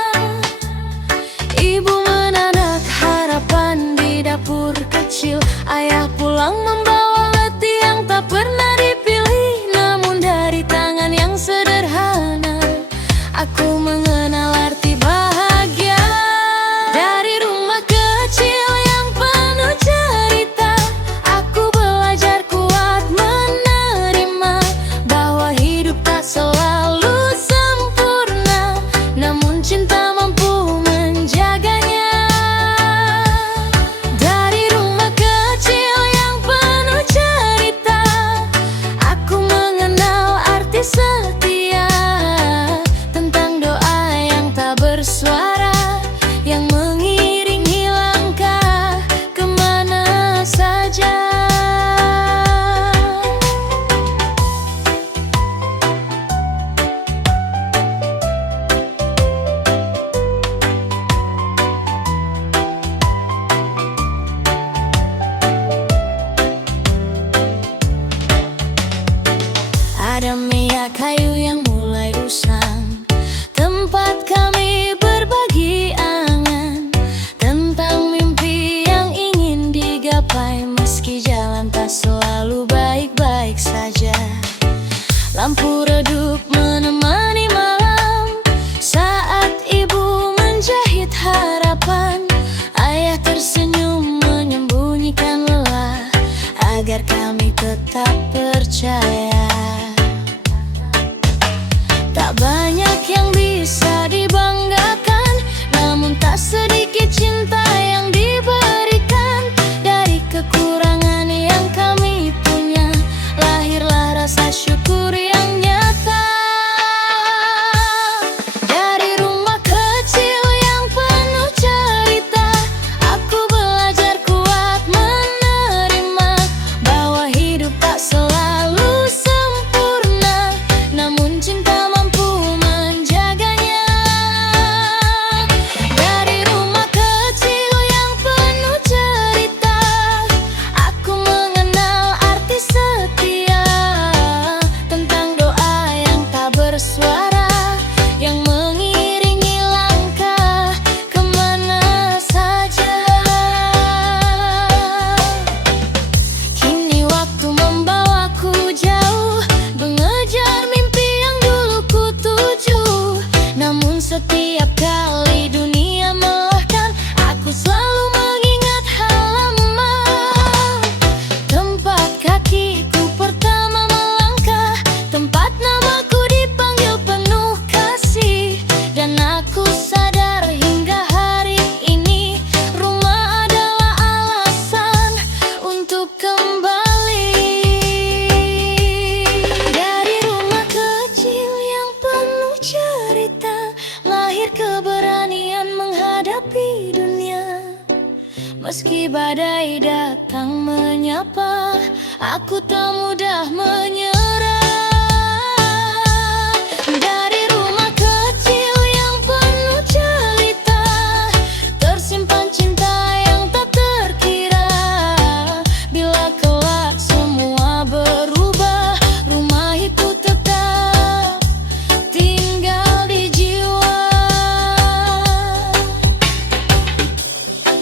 Ibu menanak harapan di dapur kecil, ayah pulang membawa letih yang tak pernah dipilih. Namun dari tangan yang sederhana, aku mengenal arti bahagia. Dari rumah kecil yang penuh cerita, aku belajar kuat menerima bahwa hidup tak selalu sempurna, namun cinta mampu menjaganya. Dari rumah kecil yang penuh cerita, aku mengenal arti setia, tentang doa yang tak bersuara, yang mengiringi langkah kemana saja. Ada minyak kayu yang mulai usang, tempat kami berbagi angan, tentang mimpi yang ingin digapai. Meski jalan tak selalu baik-baik saja, lampu redup menemani malam. Saat ibu menjahit harapan, ayah tersenyum menyembunyikan lelah, agar kami tetap percaya. Tak banyak yang bisa dibanggakan, namun tak sedikit cinta yang diberikan. Dari kekurangan yang kami punya, lahirlah rasa syukur yang nyata. Dari rumah kecil yang penuh cerita, aku belajar kuat menerima bahwa hidup tak selalu sempurna, namun cinta mampu menjaganya. Dari rumah kecil yang penuh cerita, aku mengenal arti setia, tentang doa yang tak bersuara, yang mengiringi langkah kemana saja. Kini waktu membawaku jauh, mengejar mimpi yang dulu ku tuju. Namun setiap kali dunia melelahkan, aku selalu mengingat halaman, tempat kakiku pertama melangkah, tempat namaku dipanggil penuh kasih. cerita, lahir keberanian menghadapi dunia. Meski badai datang menyapa, aku tak mudah menyerah. Dari rumah kecil yang penuh cerita, tersimpan cinta yang tak terkira. Bila kelak semua berubah, rumah itu tetap tinggal di jiwa.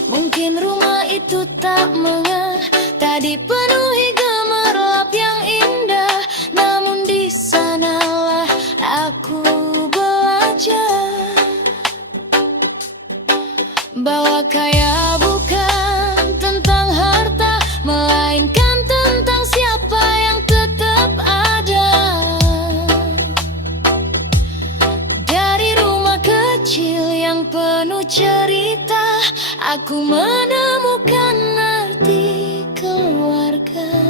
Mungkin rumah itu tak megah, tak dipenuhi gemerlap yang indah, namun di sanalah aku belajar bahwa kaya bukan tentang harta, melainkan tentang siapa yang tetap ada. Dari rumah kecil yang penuh cerita, aku menemukan arti keluarga.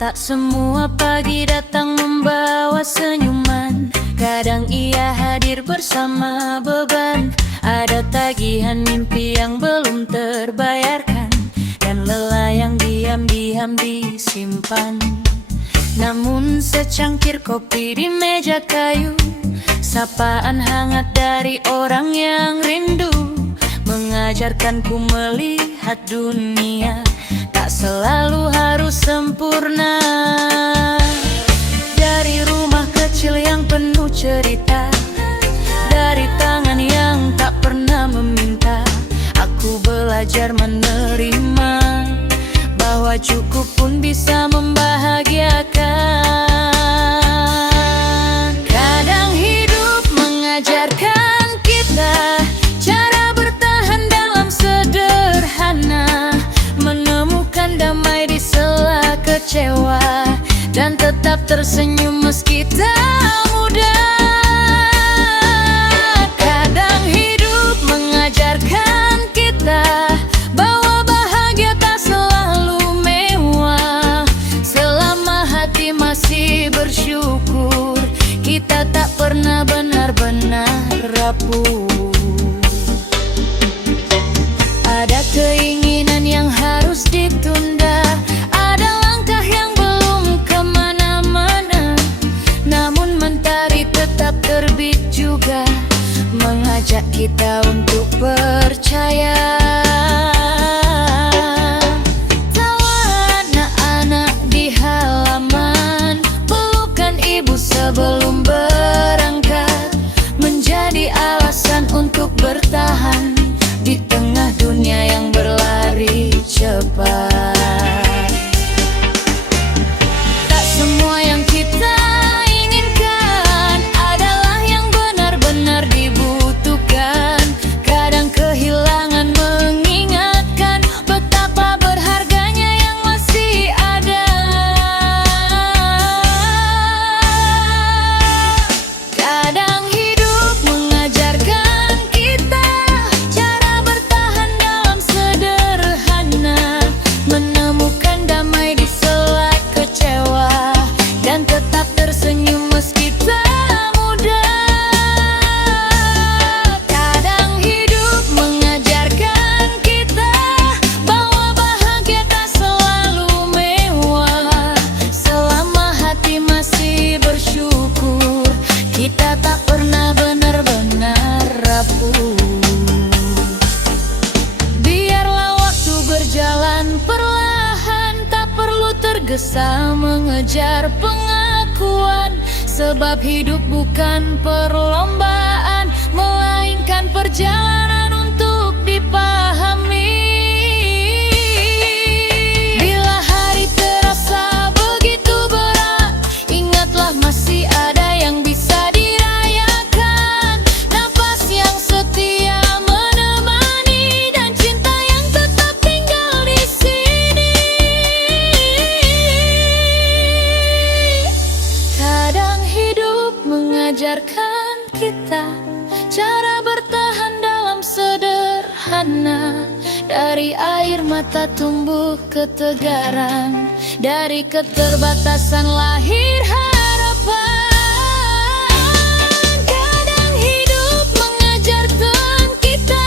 Tak semua pagi datang membawa senyuman, kadang ia hadir bersama beban. Ada tagihan mimpi yang belum terbayarkan, dan lelah yang diam-diam disimpan. Namun secangkir kopi di meja kayu, sapaan hangat dari orang yang rindu, mengajarkanku melihat dunia tak selalu harus sempurna. Dari rumah kecil yang penuh cerita, dari tangan yang tak pernah meminta, aku belajar menerima bahwa cukup pun bisa membahagiakan. Kadang hidup mengajarkan kita cara bertahan dalam sederhana, menemukan damai di sela kecewa, dan tetap tersenyum meski tak mudah. Kadang hidup mengajarkan kita bahwa bahagia tak selalu mewah. Selama hati masih bersyukur, kita tak pernah benar-benar rapuh. Ada keinginan yang harus ditunda, ada langkah yang belum kemana-mana, namun mentari tetap terbit juga, mengajak kita untuk percaya. Tawa anak-anak di halaman, pelukan ibu sebelum berangkat, menjadi alasan untuk bertahan di tengah dunia yang berlari cepat. Tak semua yang kita inginkan adalah yang benar-benar dibutuhkan. Kadang kehilangan mengingatkan betapa berharganya yang masih ada. Kadang hidup mengajarkan kita cara bertahan dalam sederhana, menemukan damai di sela kecewa, dan tetap tersenyum meski tak mudah. Kadang hidup mengajarkan kita bahwa bahagia tak selalu mewah. Selama hati masih bersyukur, kita tak pernah benar-benar rapuh. Biarlah waktu berjalan perlahan, tak perlu tergesa mengejar pengakuan, sebab hidup bukan perlombaan, melainkan perjalanan untuk dipahami. Bila hari terasa begitu berat, ingatlah masih ada yang bisa dirayakan, nafas yang setia menemani, dan cinta yang Dari air mata tumbuh ketegaran, dari keterbatasan lahir harapan. Kadang hidup mengajarkan kita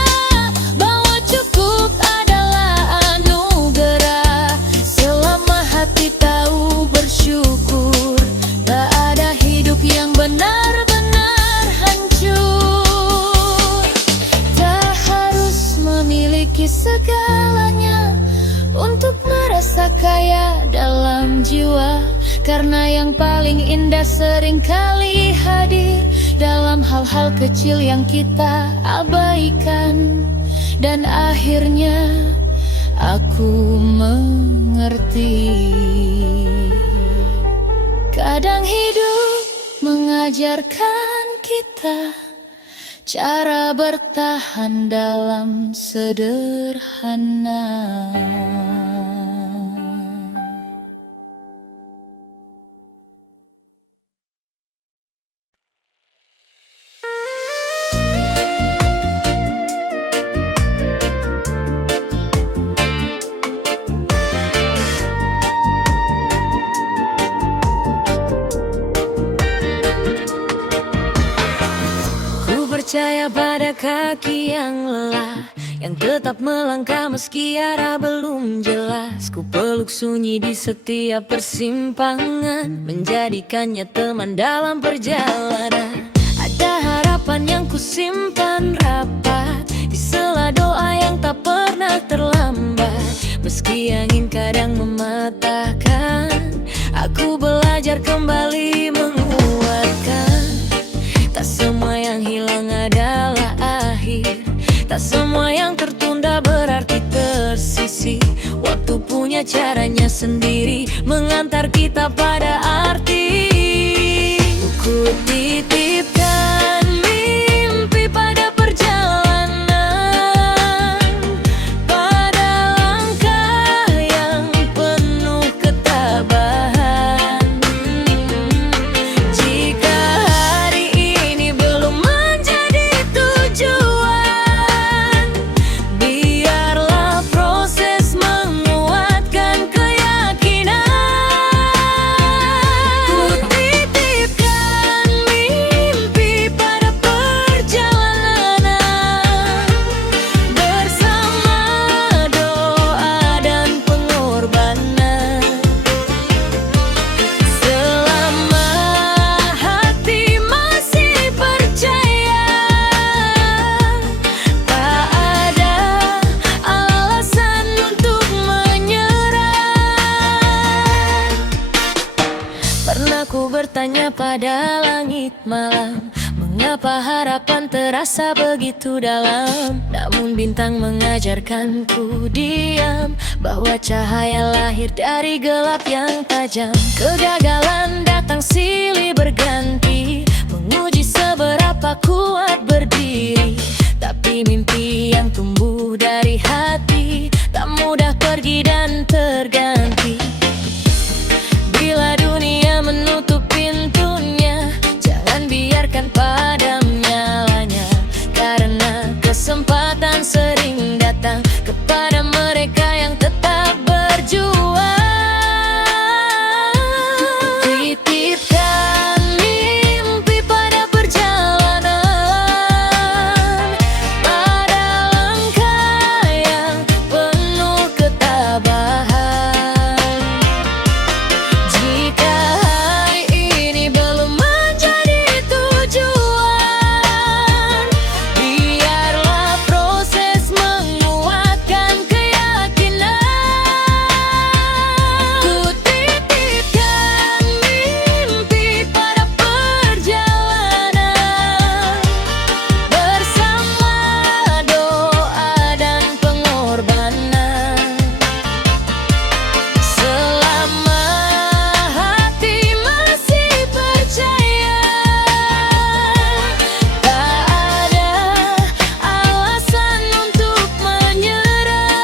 bahwa cukup adalah anugerah. Selama hati tahu bersyukur, tak ada hidup yang benar-benar hancur. Tak harus memiliki segalanya untuk merasa kaya dalam jiwa, karena yang paling indah seringkali hadir dalam hal-hal kecil yang kita abaikan. Dan akhirnya aku mengerti, kadang hidup mengajarkan kita cara bertahan dalam sederhana. Percaya pada kaki yang lelah, yang tetap melangkah meski arah belum jelas. Ku peluk sunyi di setiap persimpangan, menjadikannya teman dalam perjalanan. Ada harapan yang ku simpan rapat di sela doa yang tak pernah terlambat. Meski angin kadang mematahkan, aku belajar kembali menguatkan. Tak semua yang hilang adalah akhir, tak semua yang tertunda berarti tersisih. Waktu punya caranya sendiri mengantar kita pada arti. Ku titipkan mimpi pada perjalanan, pada langkah yang penuh ketabahan. Jika hari ini belum menjadi tujuan, biarlah proses menguatkan keyakinan. Ku titipkan mimpi pada perjalanan, bersama doa dan pengorbanan. Selama hati masih percaya, tak ada alasan untuk menyerah. Pernah ku bertanya pada langit malam, mengapa harapan terasa begitu dalam? Namun bintang mengajarkanku diam, bahwa cahaya lahir dari gelap yang tajam. Kegagalan datang silih berganti, menguji seberapa kuat berdiri. Tapi mimpi yang tumbuh dari hati tak mudah pergi dan terganti. Bila dunia menutup pintunya, jangan biarkan padam nyalanya, karena kesempatan sering datang kepada mereka yang tetap berjuang. Titipkan mimpi pada perjalanan, pada langkah yang penuh ketabahan. Jika hari ini belum menjadi tujuan, biarlah proses menguatkan keyakinan. Ku titipkan mimpi pada perjalanan, bersama doa dan pengorbanan. Selama hati masih percaya, tak ada alasan untuk menyerah.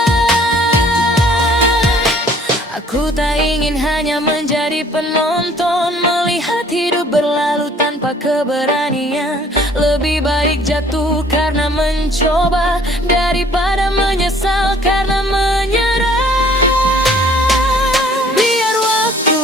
Aku tak ingin hanya menjadi penonton, melihat hidup berlalu tanpa keberanian. Lebih baik jatuh karena mencoba daripada menyesal karena menyerah. Biar waktu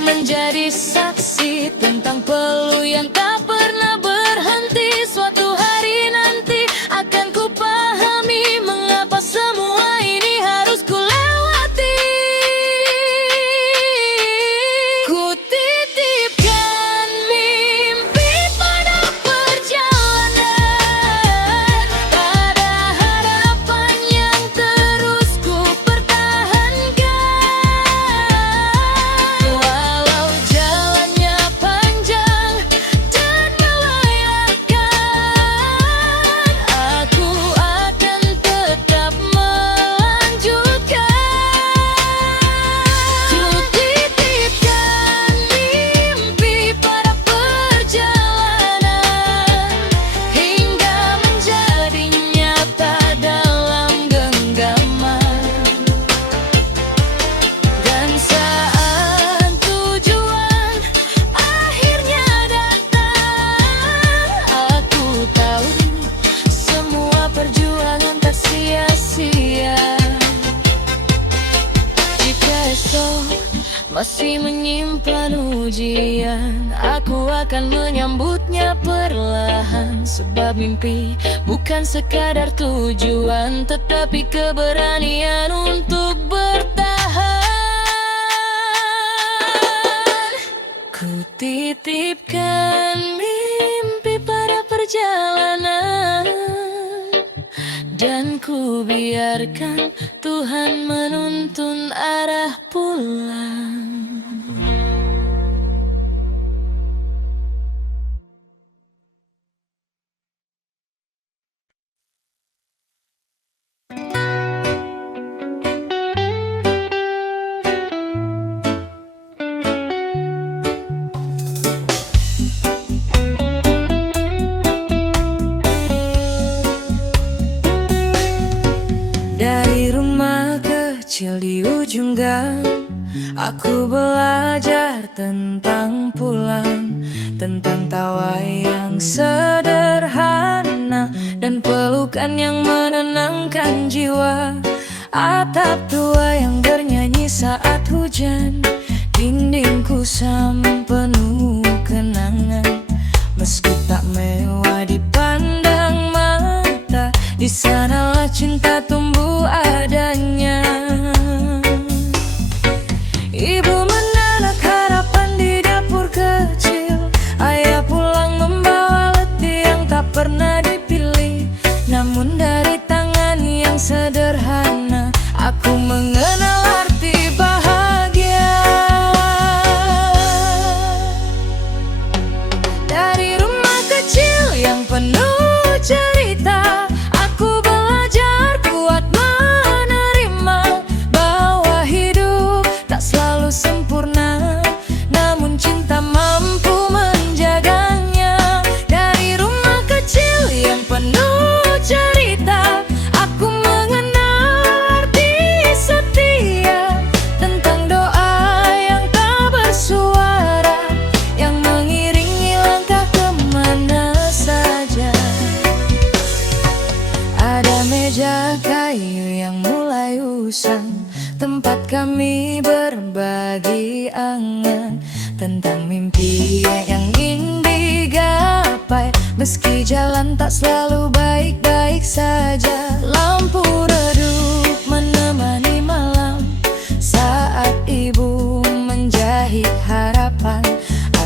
menjadi saksi tentang peluh yang tak pernah berhenti. Suatu hari nanti akan ku pahami mengapa semua ini harus ku lewati. Ku titipkan mimpi pada perjalanan, pada harapan yang terus ku pertahankan. Walau jalannya panjang dan melelahkan, aku akan tetap melanjutkan. Ku titipkan mimpi pada perjalanan hingga menjadi nyata dalam genggaman. Dan saat tujuan akhirnya datang, aku tahu semua perjuangan tak sia-sia. Jika esok masih menyimpan ujian, aku akan menyambutnya perlahan. Sebab mimpi bukan sekadar tujuan, tetapi keberanian untuk bertahan. Ku titipkan mimpi pada perjalanan, dan ku biarkan Tuhan menuntun arah pulang. Dari rumah kecil di ujung gang, aku belajar tentang pulang, tentang tawa yang sederhana dan pelukan yang menenangkan jiwa. Atap tua yang bernyanyi saat hujan, dinding kusam penuh kenangan. Meski tak mewah dipandang mata, di sanalah cinta tumbuh adanya. Ibu menanak harapan di dapur kecil, ayah pulang membawa letih yang tak pernah dipilih. Namun dari tangan yang sederhana, aku mengenal arti bahagia. Dari rumah kecil yang penuh cerita, aku belajar kuat menerima bahwa hidup tak selalu sempurna, namun cinta mampu menjaganya. Dari rumah kecil yang penuh cerita, aku mengenal arti setia, tentang doa yang tak bersuara, yang mengiringi langkah kemana saja. Ada meja kayu yang mulai usang, tempat kami berbagi angan tentang mimpi yang ingin digapai. Meski jalan tak selalu baik-baik saja, lampu redup menemani malam saat ibu menjahit harapan.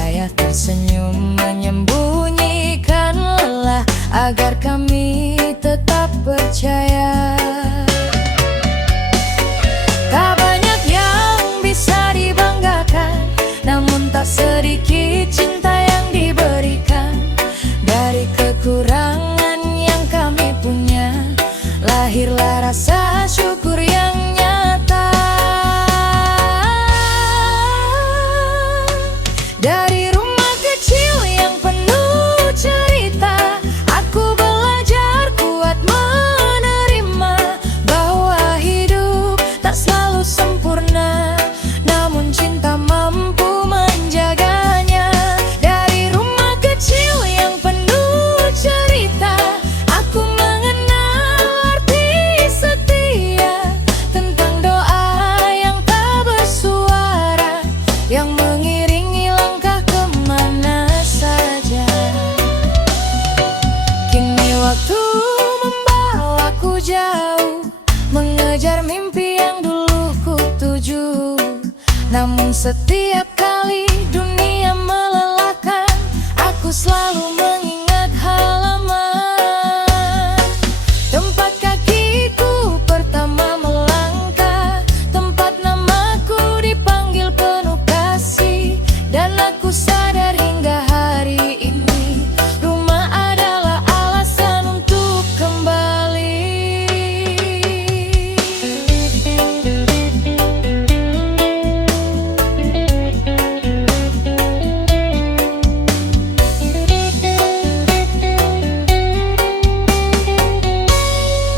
Ayah tersenyum menyembunyikan lelah agar kami tetap percaya. Tak banyak yang bisa dibanggakan, namun tak sedikit cinta yang diberikan. Dari kekurangan yang kami punya, lahirlah Namun setiap kali dunia melelahkan, aku selalu mengingat halaman tempat kakiku pertama melangkah, tempat namaku dipanggil penuh kasih. Dan aku sadar hingga hari ini, rumah adalah alasan untuk kembali.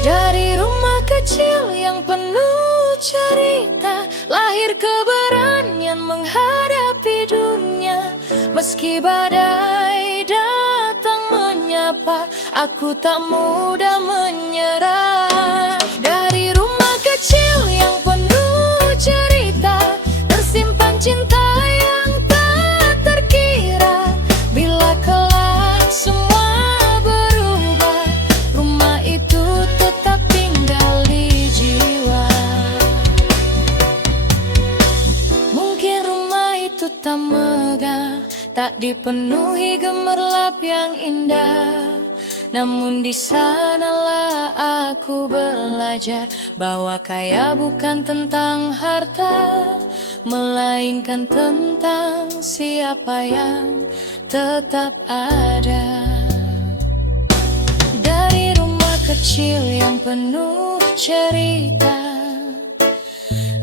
Dari rumah kecil yang penuh cerita, lahir keberanian menghadapi dunia. Meski badai datang menyapa, aku tak mudah menyerah. Dari rumah kecil yang penuh cerita, tersimpan cinta yang tak terkira. Bila kelak semua berubah, rumah itu tetap tinggal di jiwa. Mungkin rumah itu tak megah, tak dipenuhi gemerlap yang indah, namun di sanalah aku belajar bahwa kaya bukan tentang harta, melainkan tentang siapa yang tetap ada. Dari rumah kecil yang penuh cerita,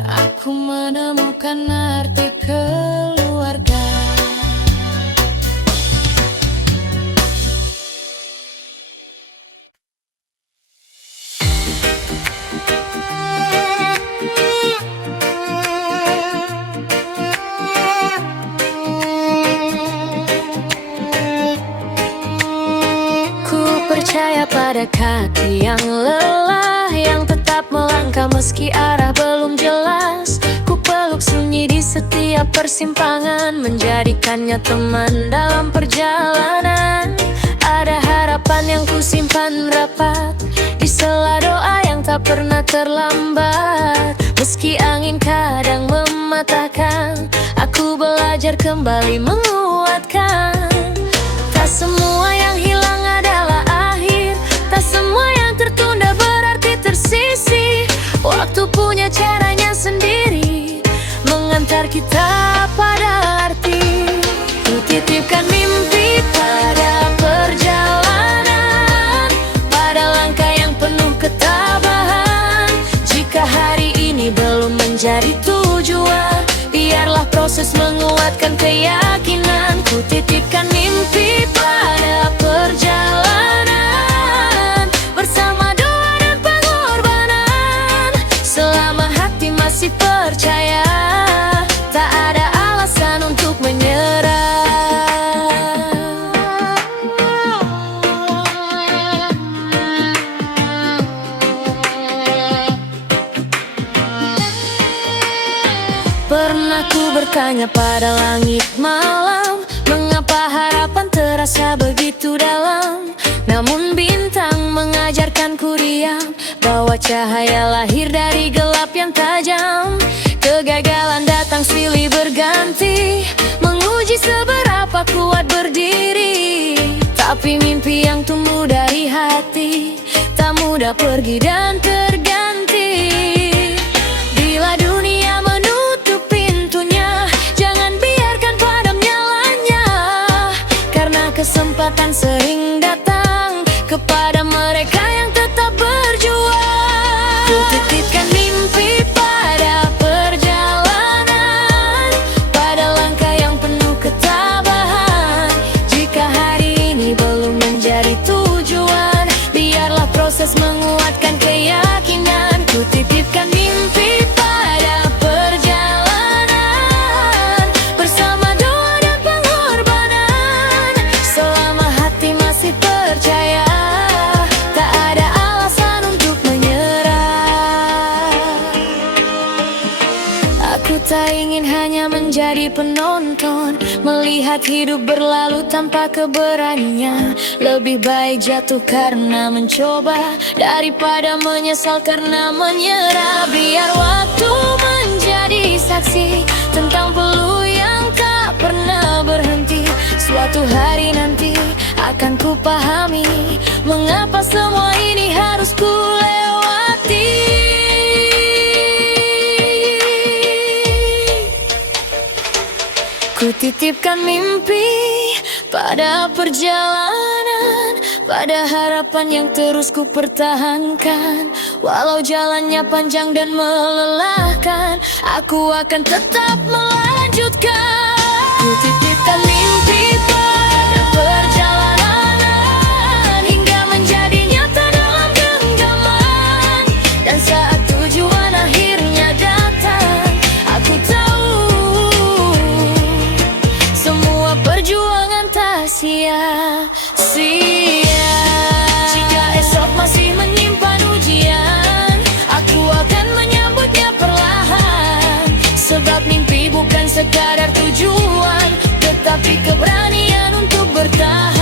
aku menemukan arti keluarga. Ku percaya pada kaki yang lelah, yang tetap melangkah meski arah belum jelas. Ku peluk sunyi di setiap persimpangan, menjadikannya teman dalam perjalanan. Ada harapan yang ku simpan rapat di sela doa yang tak pernah terlambat. Meski angin kadang mematahkan, aku belajar kembali menguatkan. Tak semua yang hilang adalah akhir, tak semua yang tertunda berarti tersisih. Waktu punya caranya sendiri, mengantar kita pada arti. Ku titipkan mimpi pada perjalanan, pada langkah yang penuh ketabahan. Jika hari ini belum menjadi tujuan, biarlah proses menguatkan keyakinan. Ku titipkan mimpi pada perjalanan, bersama doa dan pengorbanan. Selama hati masih percaya, tak ada alasan untuk menyerah. Pernah ku bertanya pada langit malam, mengapa harapan terasa begitu dalam. Namun bintang mengajarkanku diam, bahwa cahaya lahir dari gelap yang tajam. Kegagalan datang silih berganti, menguji seberapa kuat berdiri. Tapi mimpi yang tumbuh dari hati, tak mudah pergi dan terganti. Bila dunia menutup pintunya, jangan biarkan padam nyalanya, karena kesempatan sering datang kepada mereka yang tetap berjuang. Ku titipkan mimpi pada perjalanan, pada langkah yang penuh ketabahan. Jika hari ini belum menjadi tujuan, biarlah proses menguatkan keyakinan. Ku titipkan mimpi pada perjalanan, bersama doa dan pengorbanan. Selama hati masih percaya, tak ada alasan untuk menyerah. Aku tak ingin hanya menjadi penonton, melihat hidup berlalu tanpa keberanian. Lebih baik jatuh karena mencoba, daripada menyesal karena menyerah. Biar waktu menjadi saksi tentang akan ku pahami mengapa semua ini harus ku lewati. Ku titipkan mimpi pada perjalanan, pada harapan yang terus ku pertahankan. Walau jalannya panjang dan melelahkan, aku akan tetap melanjutkan. Ku titipkan mimpi pada perjalanan, hingga menjadi nyata dalam genggaman. Dan saat tujuan akhirnya datang, aku tahu semua perjuangan tak sia-sia. Jika esok masih menyimpan ujian, aku akan menyambutnya perlahan. Sebab mimpi bukan sekadar tujuan, tetapi keberanian untuk bertahan.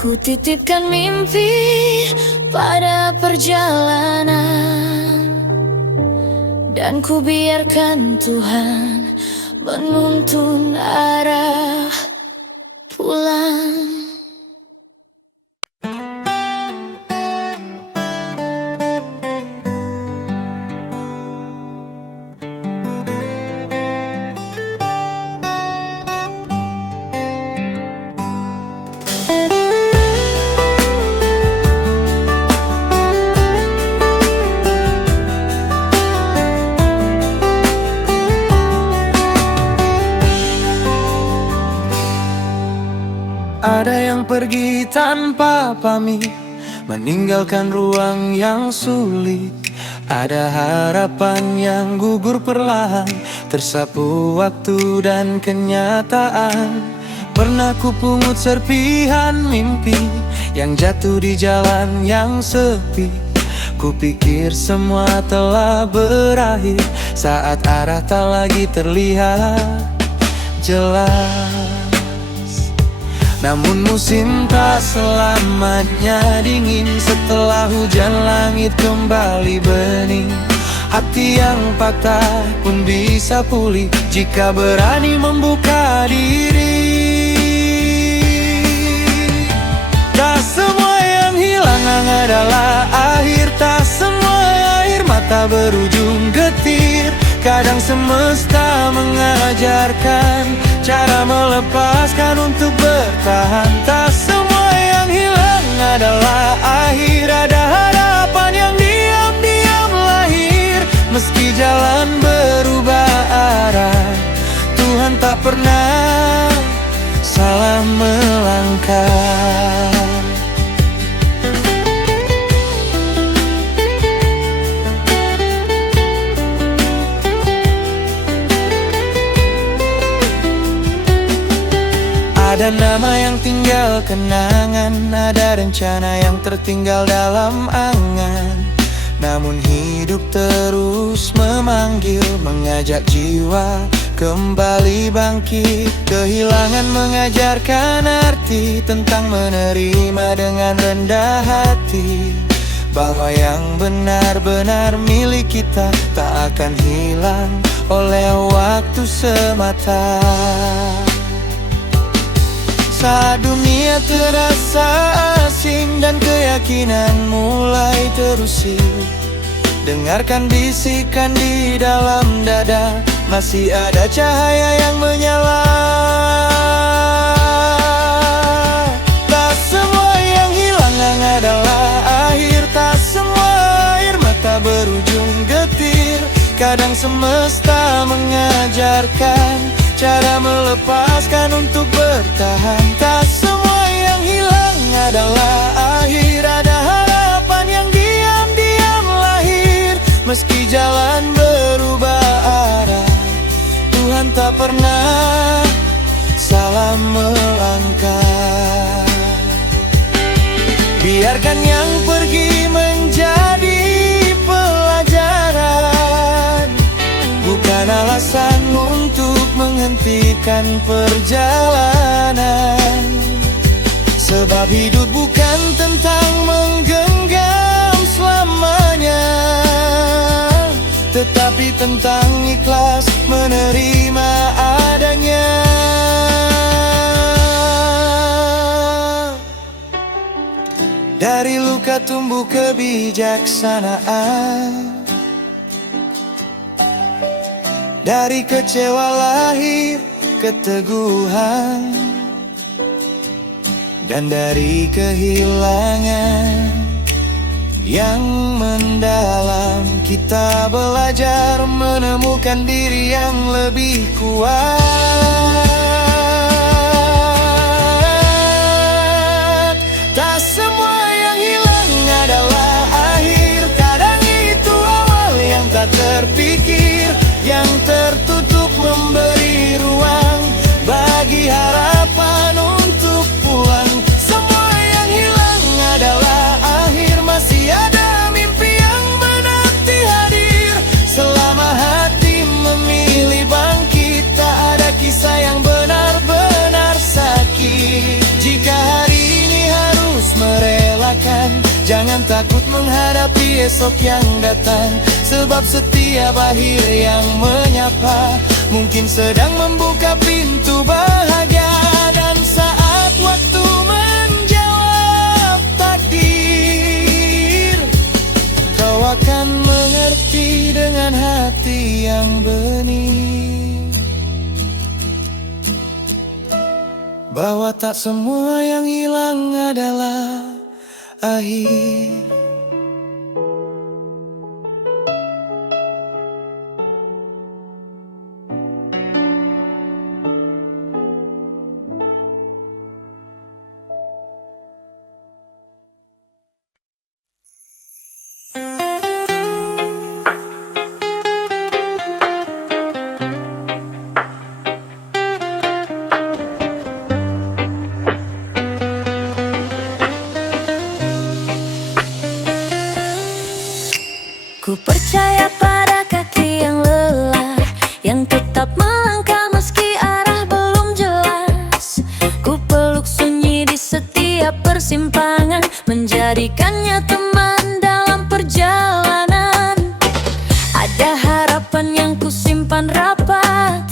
Ku titipkan mimpi pada perjalanan, dan ku biarkan Tuhan menuntun arah pulang. Ada yang pergi tanpa pamit, meninggalkan ruang yang sulit. Ada harapan yang gugur perlahan, tersapu waktu dan kenyataan. Pernah ku pungut serpihan mimpi yang jatuh di jalan yang sepi. Kupikir semua telah berakhir saat arah tak lagi terlihat jelas. Namun musim tak selamanya dingin, setelah hujan langit kembali bening. Hati yang patah pun bisa pulih jika berani membuka diri. Tak semua yang hilang adalah akhir, tak semua air mata berujung getir. Kadang semesta mengajarkan cara melepaskan untuk bertahan. Tak semua yang hilang adalah akhir, ada harapan yang diam-diam lahir. Meski jalan berubah arah, Tuhan tak pernah salah melangkah. Ada nama yang tinggal kenangan, ada rencana yang tertinggal dalam angan. Namun hidup terus memanggil, mengajak jiwa kembali bangkit. Kehilangan mengajarkan arti tentang menerima dengan rendah hati, bahwa yang benar-benar milik kita tak akan hilang oleh waktu semata. Saat dunia terasa asing dan keyakinan mulai terusir, dengarkan bisikan di dalam dada, masih ada cahaya yang menyala. Tak semua yang hilang adalah akhir, tak semua air mata berujung getir. Kadang semesta mengajarkan cara melepaskan untuk bertahan. Tak semua yang hilang adalah akhir, ada harapan yang diam-diam lahir. Meski jalan berubah arah, Tuhan tak pernah salah melangkah. Biarkan yang pergi menjadi pelajaran, bukan alasan untuk menghentikan perjalanan. Sebab hidup bukan tentang menggenggam selamanya, tetapi tentang ikhlas menerima adanya. luka tumbuh kebijaksanaan. Dari kecewa lahir keteguhan, dan dari kehilangan yang mendalam kita belajar menemukan diri yang lebih kuat. Tak semua yang hilang adalah akhir, kadang itu awal yang tak terpikir, yang tertutup memberi ruang bagi harapan untuk pulang. Semua yang hilang adalah akhir, masih ada mimpi yang menanti hadir. Selama hati memilih bangkit, tak ada kisah yang benar-benar sakit. Jika hari ini harus merelakan, jangan takut menghadapi esok yang datang. Sebab setiap akhir yang menyapa mungkin sedang membuka pintu bahagia. Dan saat waktu menjawab takdir, kau akan mengerti dengan hati yang bening, bahwa tak semua yang hilang adalah akhir. Ku percaya pada kaki yang lelah, yang tetap melangkah meski arah belum jelas. Ku peluk sunyi di setiap persimpangan, menjadikannya teman dalam perjalanan. Ada harapan yang ku simpan rapat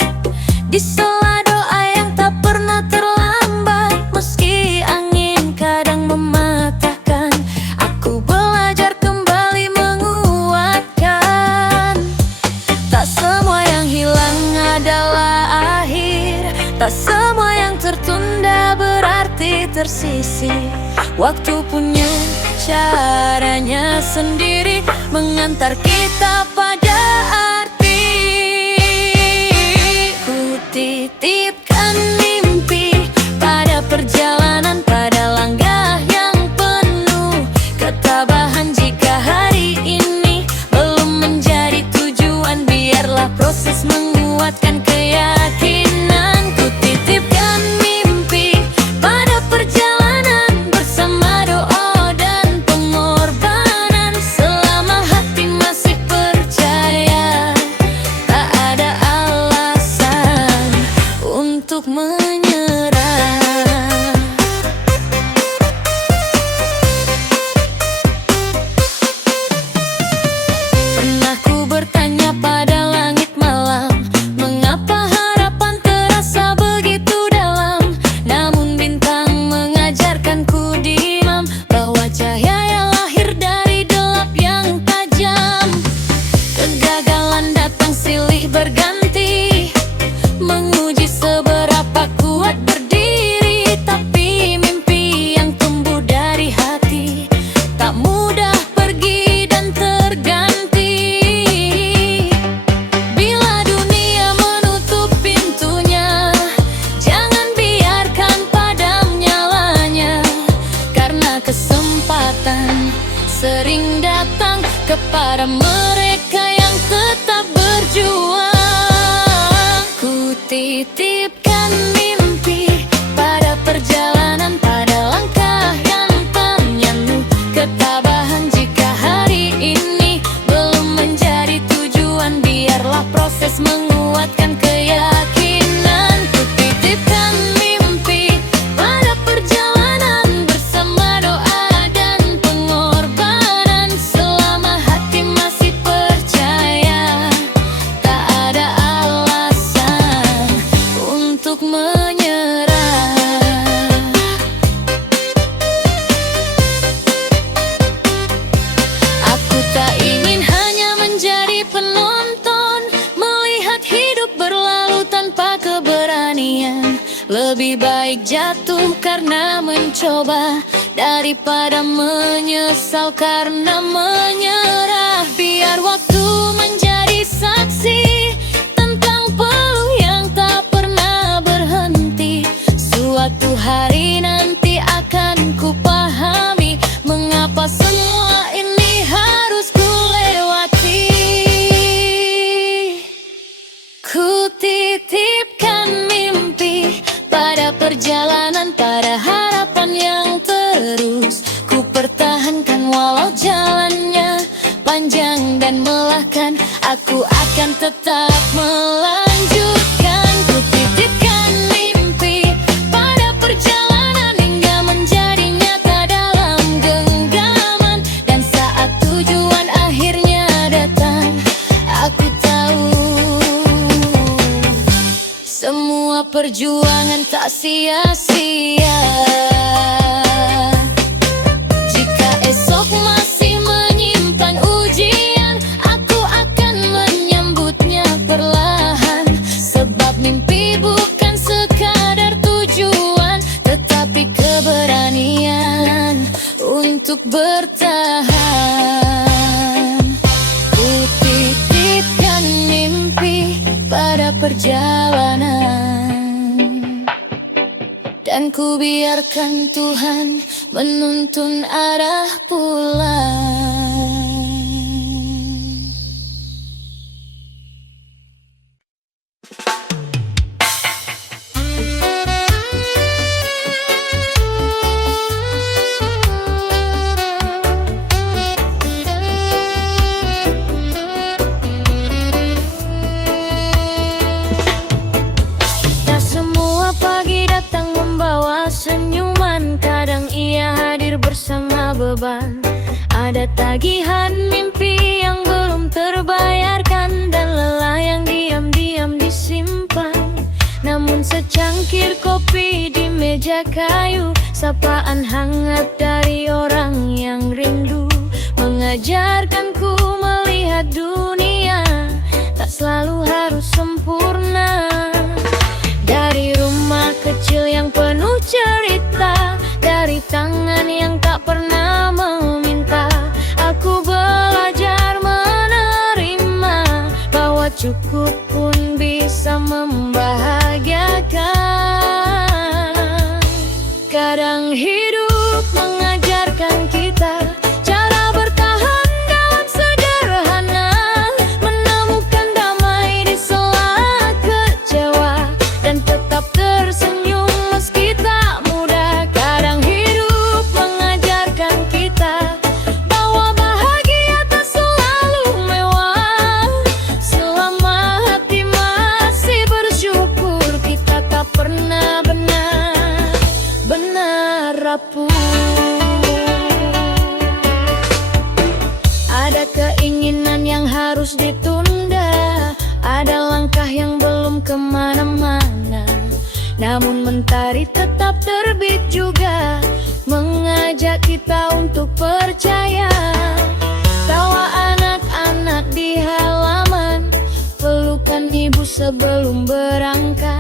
di sela doa yang tak pernah terlambat. Meski angin kadang mematahkan, aku belajar kembali menguatkan. Tak semua yang hilang adalah akhir, tak semua yang tertunda berarti tersisih. Waktu punya caranya sendiri mengantar kita pada arti. Ku titipkan mimpi pada perjalanan, pada langkah yang penuh ketabahan. Jika hari ini belum menjadi tujuan, biarlah proses menguatkan keyakinan. Ku titipkan mimpi pada perjalanan, bersama doa dan pengorbanan. Selama hati masih percaya, tak ada alasan untuk menyerah. Pernah ku bertanya pada langit malam, mengapa harapan terasa begitu dalam? Namun bintang mengajarkanku diam, bahwa cahaya lahir dari gelap yang tajam. Kegagalan datang silih berganti, menguji seberapa kuat berdiri. Tapi mimpi yang tumbuh dari hati tak mudah pergi dan terganti. Bila dunia menutup pintunya, jangan biarkan padam nyalanya, karena kesempatan sering datang kepada mereka yang tetap berjuang. Ku titipkan mimpi pada perjalanan, pada langkah yang penuh ketabahan. Jika hari ini belum menjadi tujuan, biarlah proses menguatkan keyakinan. Ku titipkan mimpi pada perjalanan, bersama doa dan pengorbanan. Selama hati masih percaya, tak ada alasan Lebih baik jatuh karena mencoba daripada menyesal karena menyerah. Biar waktu menjadi saksi tentang peluh yang tak pernah berhenti. Suatu hari nanti akan ku pahami mengapa semua ini harus ku lewati. Ku titipkan mimpi pada perjalanan, pada harapan yang terus ku pertahankan. Walau jalannya panjang dan melelahkan, aku akan tetap melanjutkan. Ku titipkan mimpi pada perjalanan hingga menjadi nyata dalam genggaman. Dan saat tujuan akhirnya datang, aku tahu semua perjuangan tak sia-sia. Jika esok masih menyimpan ujian, aku akan menyambutnya perlahan. Sebab mimpi bukan sekadar tujuan, tetapi keberanian untuk bertahan. Ku titipkan mimpi pada perjalanan, dan ku biarkan Tuhan menuntun arah pulang. Tak semua pagi datang membawa senyuman. Kadang ia hadir bersama beban. Ada tagihan mimpi yang belum terbayarkan, dan lelah yang diam-diam disimpan. Namun secangkir kopi di meja kayu, sapaan hangat dari orang yang rindu, mengajarkanku melihat dunia tak selalu harus sempurna. Dari rumah kecil yang penuh cerita, dari tangan yang tak pernah meminta, aku belajar menerima bahwa cukup pun bisa membahagiakan. Kadang hidup mengajarkan kita cara bertahan dalam sederhana, menemukan damai di sela kecewa, dan tetap tersenyum meski tak mudah. Kadang hidup mengajarkan kita bahwa bahagia tak selalu mewah. Selama hati masih bersyukur, kita tak pernah benar-benar rapuh. Ada keinginan yang harus ditunda, ada langkah yang belum kemana-mana. Namun mentari tetap terbit juga, mengajak kita untuk percaya. Tawa anak-anak di halaman, pelukan ibu sebelum berangkat,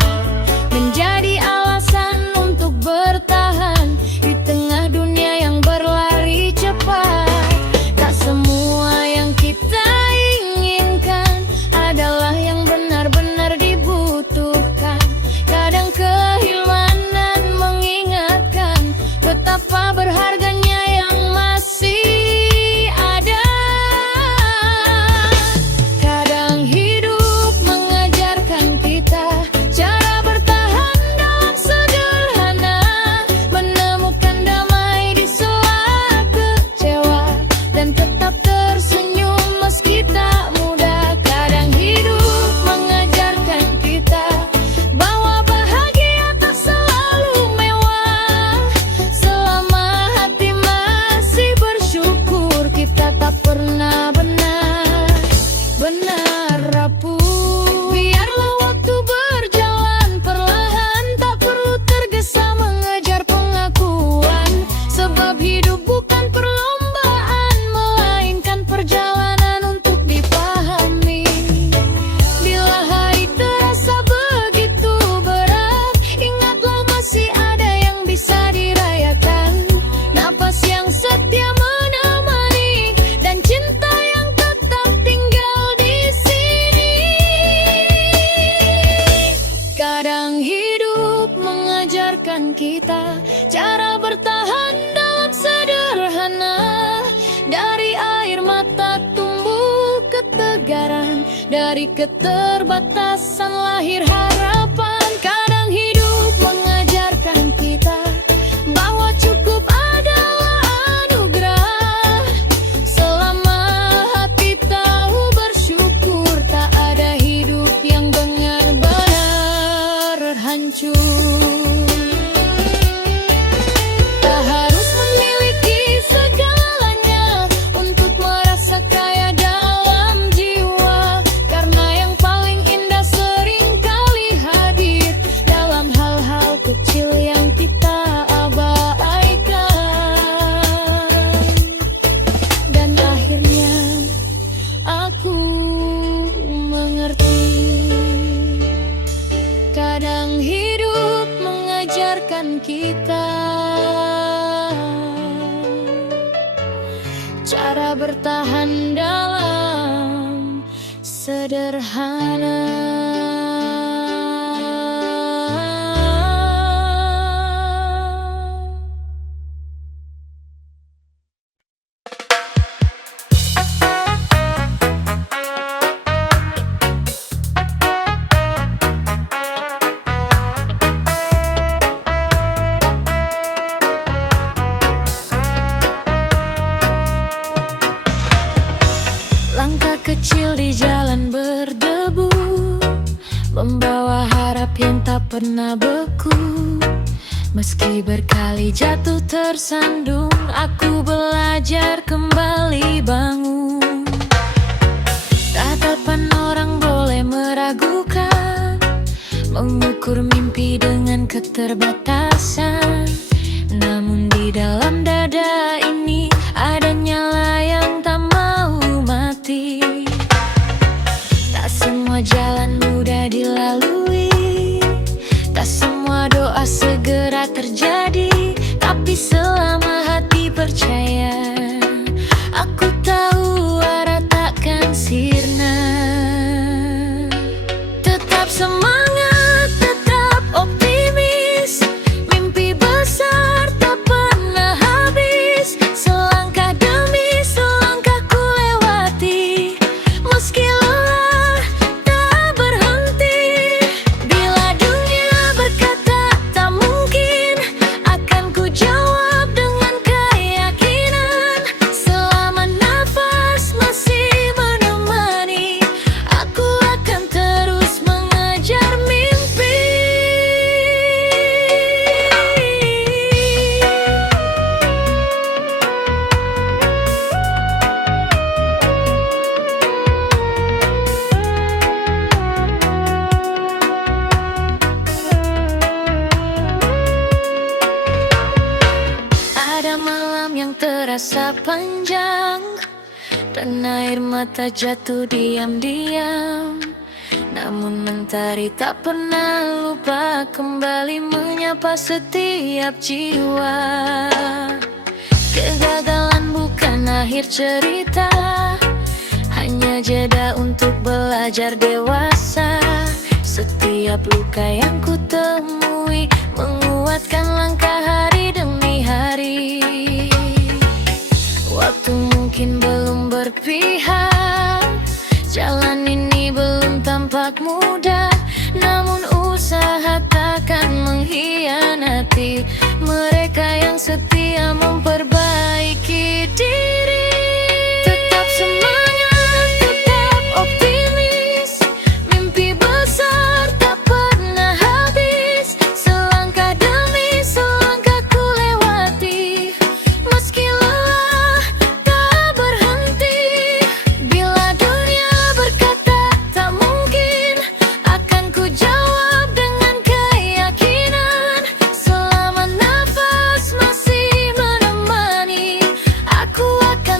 menjadi alasan untuk bertahan di tengah dunia yang berlari cepat. Tak semua yang kita inginkan adalah yang benar-benar dibutuhkan. Kadang kehilangan mengingatkan ketegaran. Dari keterbatasan lahir harapan. Kadang hidup mengajarkan kita bahwa cukup adalah anugerah. Selama hati tahu bersyukur, tak ada hidup yang benar-benar hancur. Tak harus memiliki segalanya untuk merasa kaya dalam jiwa, karena yang paling indah seringkali hadir dalam hal-hal kecil yang kita abaikan. Dan akhirnya aku mengerti, kadang hidup mengajarkan kita cara bertahan dalam sederhana. Langkah kecil di jalan berdebu, membawa harap yang tak pernah beku. Meski berkali jatuh tersandung, aku belajar kembali bangun. Tatapan orang boleh meragukan, mengukur mimpi dengan keterbatasan. Namun di dalam dada ini ada nyala yang tak mau mati. Tak semua jalan mudah dilalui, tak semua doa segera terjadi. Tapi selama hati percaya, aku tahu arah takkan sirna. Tetap semangat, tetap optimis, mimpi besar tak pernah habis. Selangkah demi selangkah ku lewati, meski lelah tak berhenti. Bila dunia berkata tak mungkin, akan ku jawab dengan keyakinan. Selama nafas masih menemani, aku akan terus mengejar mimpi. Ada malam yang terasa panjang, dan air mata jatuh diam-diam. Namun mentari tak pernah lupa kembali menyapa setiap jiwa. Kegagalan bukan akhir cerita, hanya jeda untuk belajar dewasa. Setiap luka yang ku temui menguatkan langkah hari demi hari. Waktu mungkin belum berpihak, jalan ini belum tampak mudah. Namun usaha takkan mengkhianati mereka yang setia memperbaiki diri. Tetap semangat, tetap optimis, mimpi besar tak pernah habis. Selangkah demi selangkah ku lewati, meski lelah tak berhenti. Bila dunia berkata tak mungkin, akan ku jawab dengan keyakinan. Selama nafas masih menemani, aku akan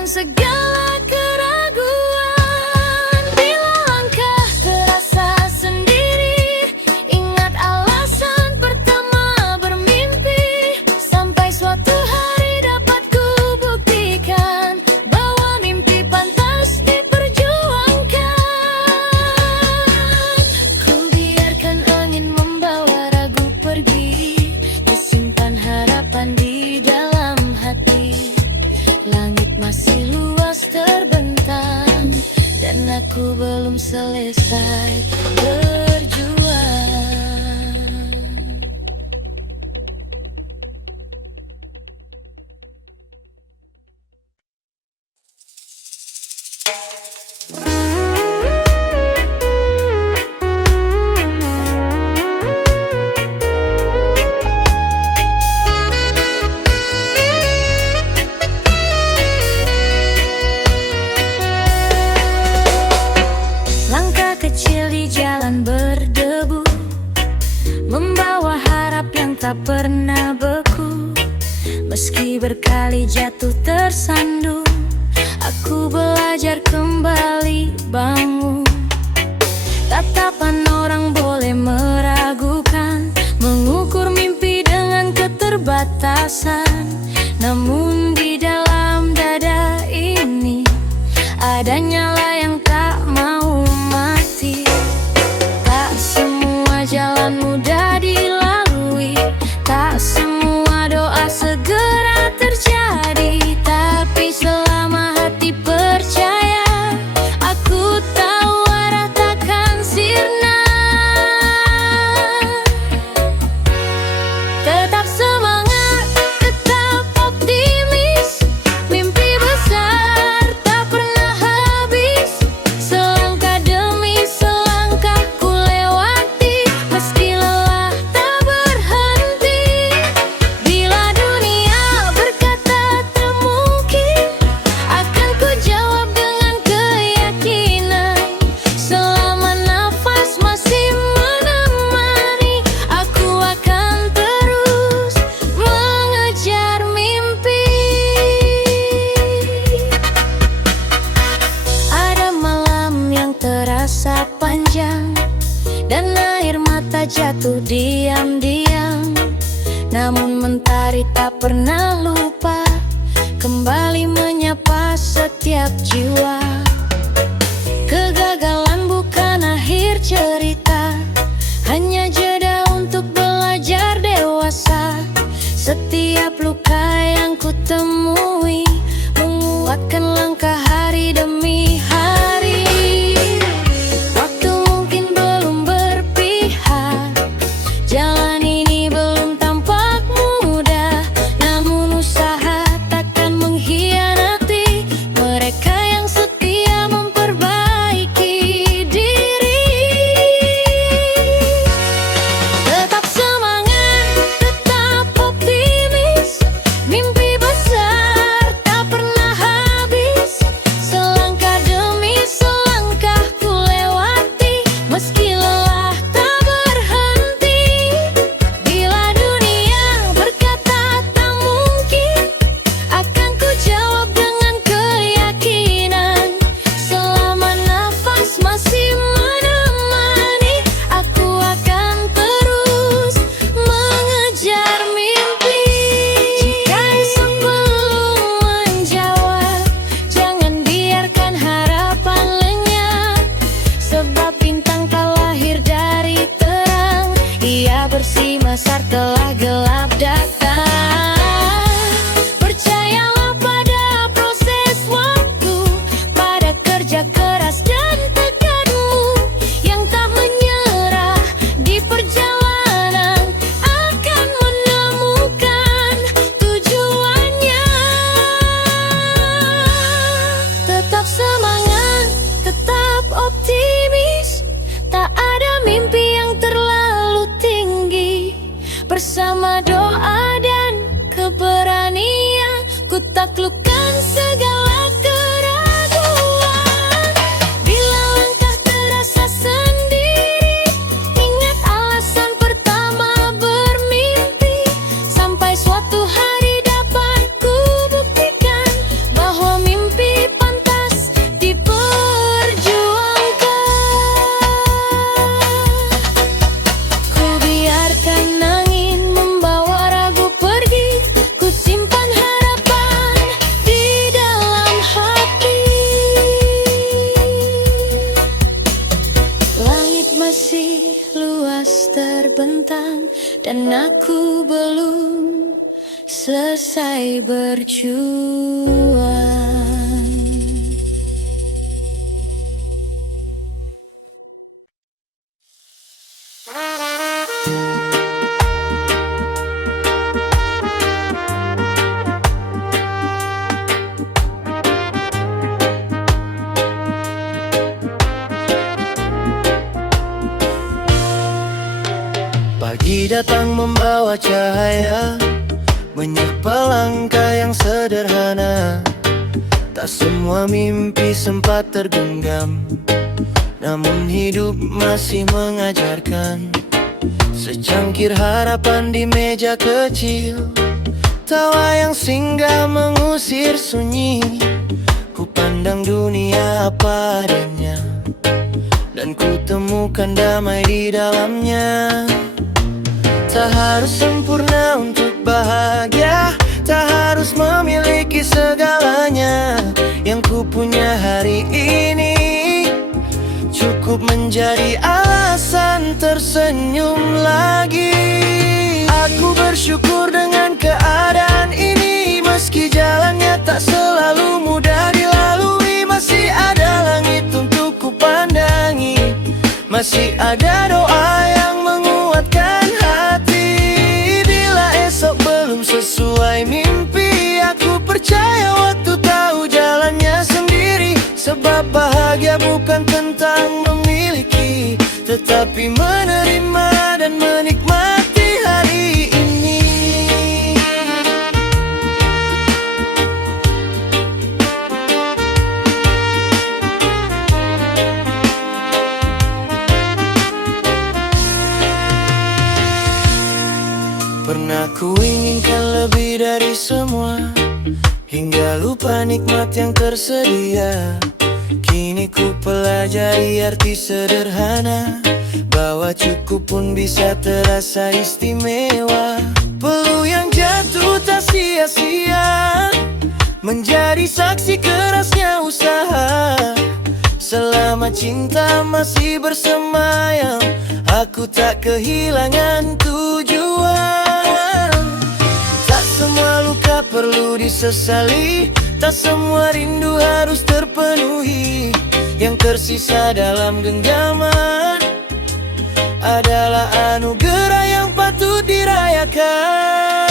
lupakan segala keraguan. Bila langkah terasa sendiri, ingat alasan pertama bermimpi. Sampai suatu hari dapat ku buktikan bahwa mimpi pantas diperjuangkan. Ku biarkan angin membawa ragu pergi, disimpan harapan di dalam hati. Langit masih luas terbentang, dan aku belum selesai berjuang. Langkah kecil di jalan berdebu, membawa harap yang tak pernah beku. Meski berkali jatuh tersandung, aku belajar kembali bangun. Tatapan orang boleh meragukan, mengukur mimpi dengan keterbatasan. Namun di dalam dada ini ada nyala yang tak mau mati. Tak semua jalan mudah dilalui, tak semua doa segera terjadi. Tapi selama hati percaya, aku tahu arah takkan sirna. Tetap semangat, tetap optimis, mimpi besar tak pernah habis. Selangkah demi selangkah ku lewati, meski lelah tak berhenti. Bila dunia berkata tak mungkin, akan ku jawab dengan keyakinan. Selama nafas masih menemani, aku akan terus mengejar mimpi. Ada malam yang terasa panjang, dan air mata jatuh diam-diam. Namun mentari tak pernah lupa, kembali menyapa setiap jiwa. Kegagalan bukan akhir cerita, hanya jeda untuk belajar dewasa. Setiap luka yang ku temui menguatkan langkah hari demi hari. Waktu mungkin belum berpihak, jalan ini belum tampak mudah. Namun usaha takkan mengkhianati mereka yang setia memperbaiki diri. terus terbentang, dan aku belum selesai berjuang. Pagi datang membawa cahaya, menyapa langkah yang sederhana. Tak semua mimpi sempat tergenggam, namun hidup masih mengajarkan. Secangkir harapan di meja kecil, tawa yang singgah mengusir sunyi. Ku pandang dunia apa adanya, dan ku temukan damai di dalamnya. Tak harus sempurna untuk bahagia, tak harus memiliki segalanya. Yang ku punya hari ini cukup menjadi alasan tersenyum lagi. Aku bersyukur dengan keadaan ini, meski jalannya tak selalu mudah dilalui. Masih ada langit untuk ku pandangi, masih ada doa yang menguatkan hati. Bila esok belum sesuai mimpi, aku percaya waktu tahu jalannya sendiri. Sebab bahagia bukan tentang memiliki, tetapi menerima dan menikmati hari ini. Pernah ku inginkan lebih dari semua, hingga lupa nikmat yang tersedia. Kini ku pelajari arti sederhana, bahwa cukup pun bisa terasa istimewa. Peluh yang jatuh tak sia-sia, menjadi saksi kerasnya usaha. Selama cinta masih bersemayam, aku tak kehilangan tujuan. Tak semua luka perlu disesali, tak semua rindu harus terpenuhi. Yang tersisa dalam genggaman adalah anugerah yang patut dirayakan.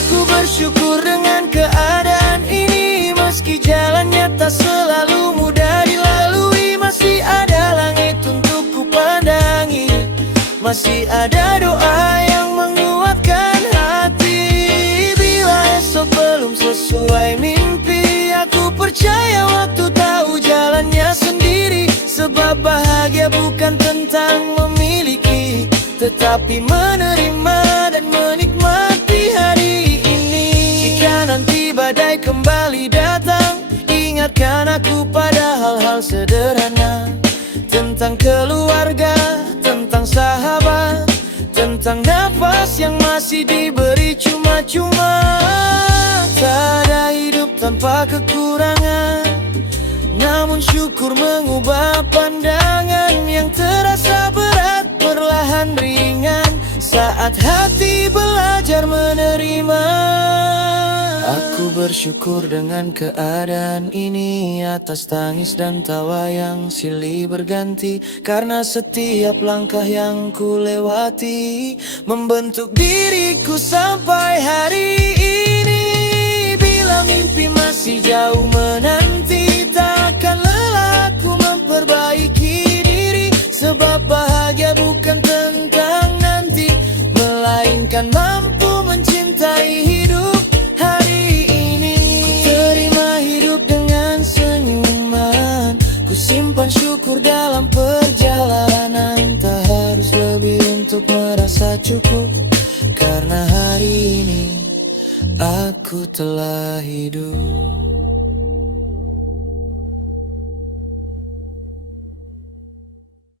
Aku bersyukur dengan keadaan ini, meski jalannya tak selalu mudah dilalui. Masih ada langit untuk ku pandangi, masih ada doa yang menguatkan hati. Bila esok belum sesuai mimpi, aku percaya waktu tahu jalannya sendiri. Sebab bahagia bukan tentang memiliki, tetapi menerima dan menikmati hari ini. Jika nanti badai kembali datang, ingatkan aku pada hal-hal sederhana. Tentang keluarga, tentang sahabat, tentang nafas yang masih diberi cuma-cuma. Tak ada hidup tanpa kekurangan, namun syukur mengubah pandangan. Yang terasa berat perlahan ringan saat hati belajar menerima. Aku bersyukur dengan keadaan ini, atas tangis dan tawa yang silih berganti. Karena setiap langkah yang ku lewati membentuk diriku sampai hari ini. Bila mimpi masih jauh menanti, takkan lelah aku memperbaiki diri. Sebab bahagia bukan tentang nanti, melainkan mampu mencintai hidup hari ini. Ku terima hidup dengan senyuman, ku simpan syukur dalam perjalanan. Tak harus lebih untuk merasa cukup, karena hari ini aku telah hidup.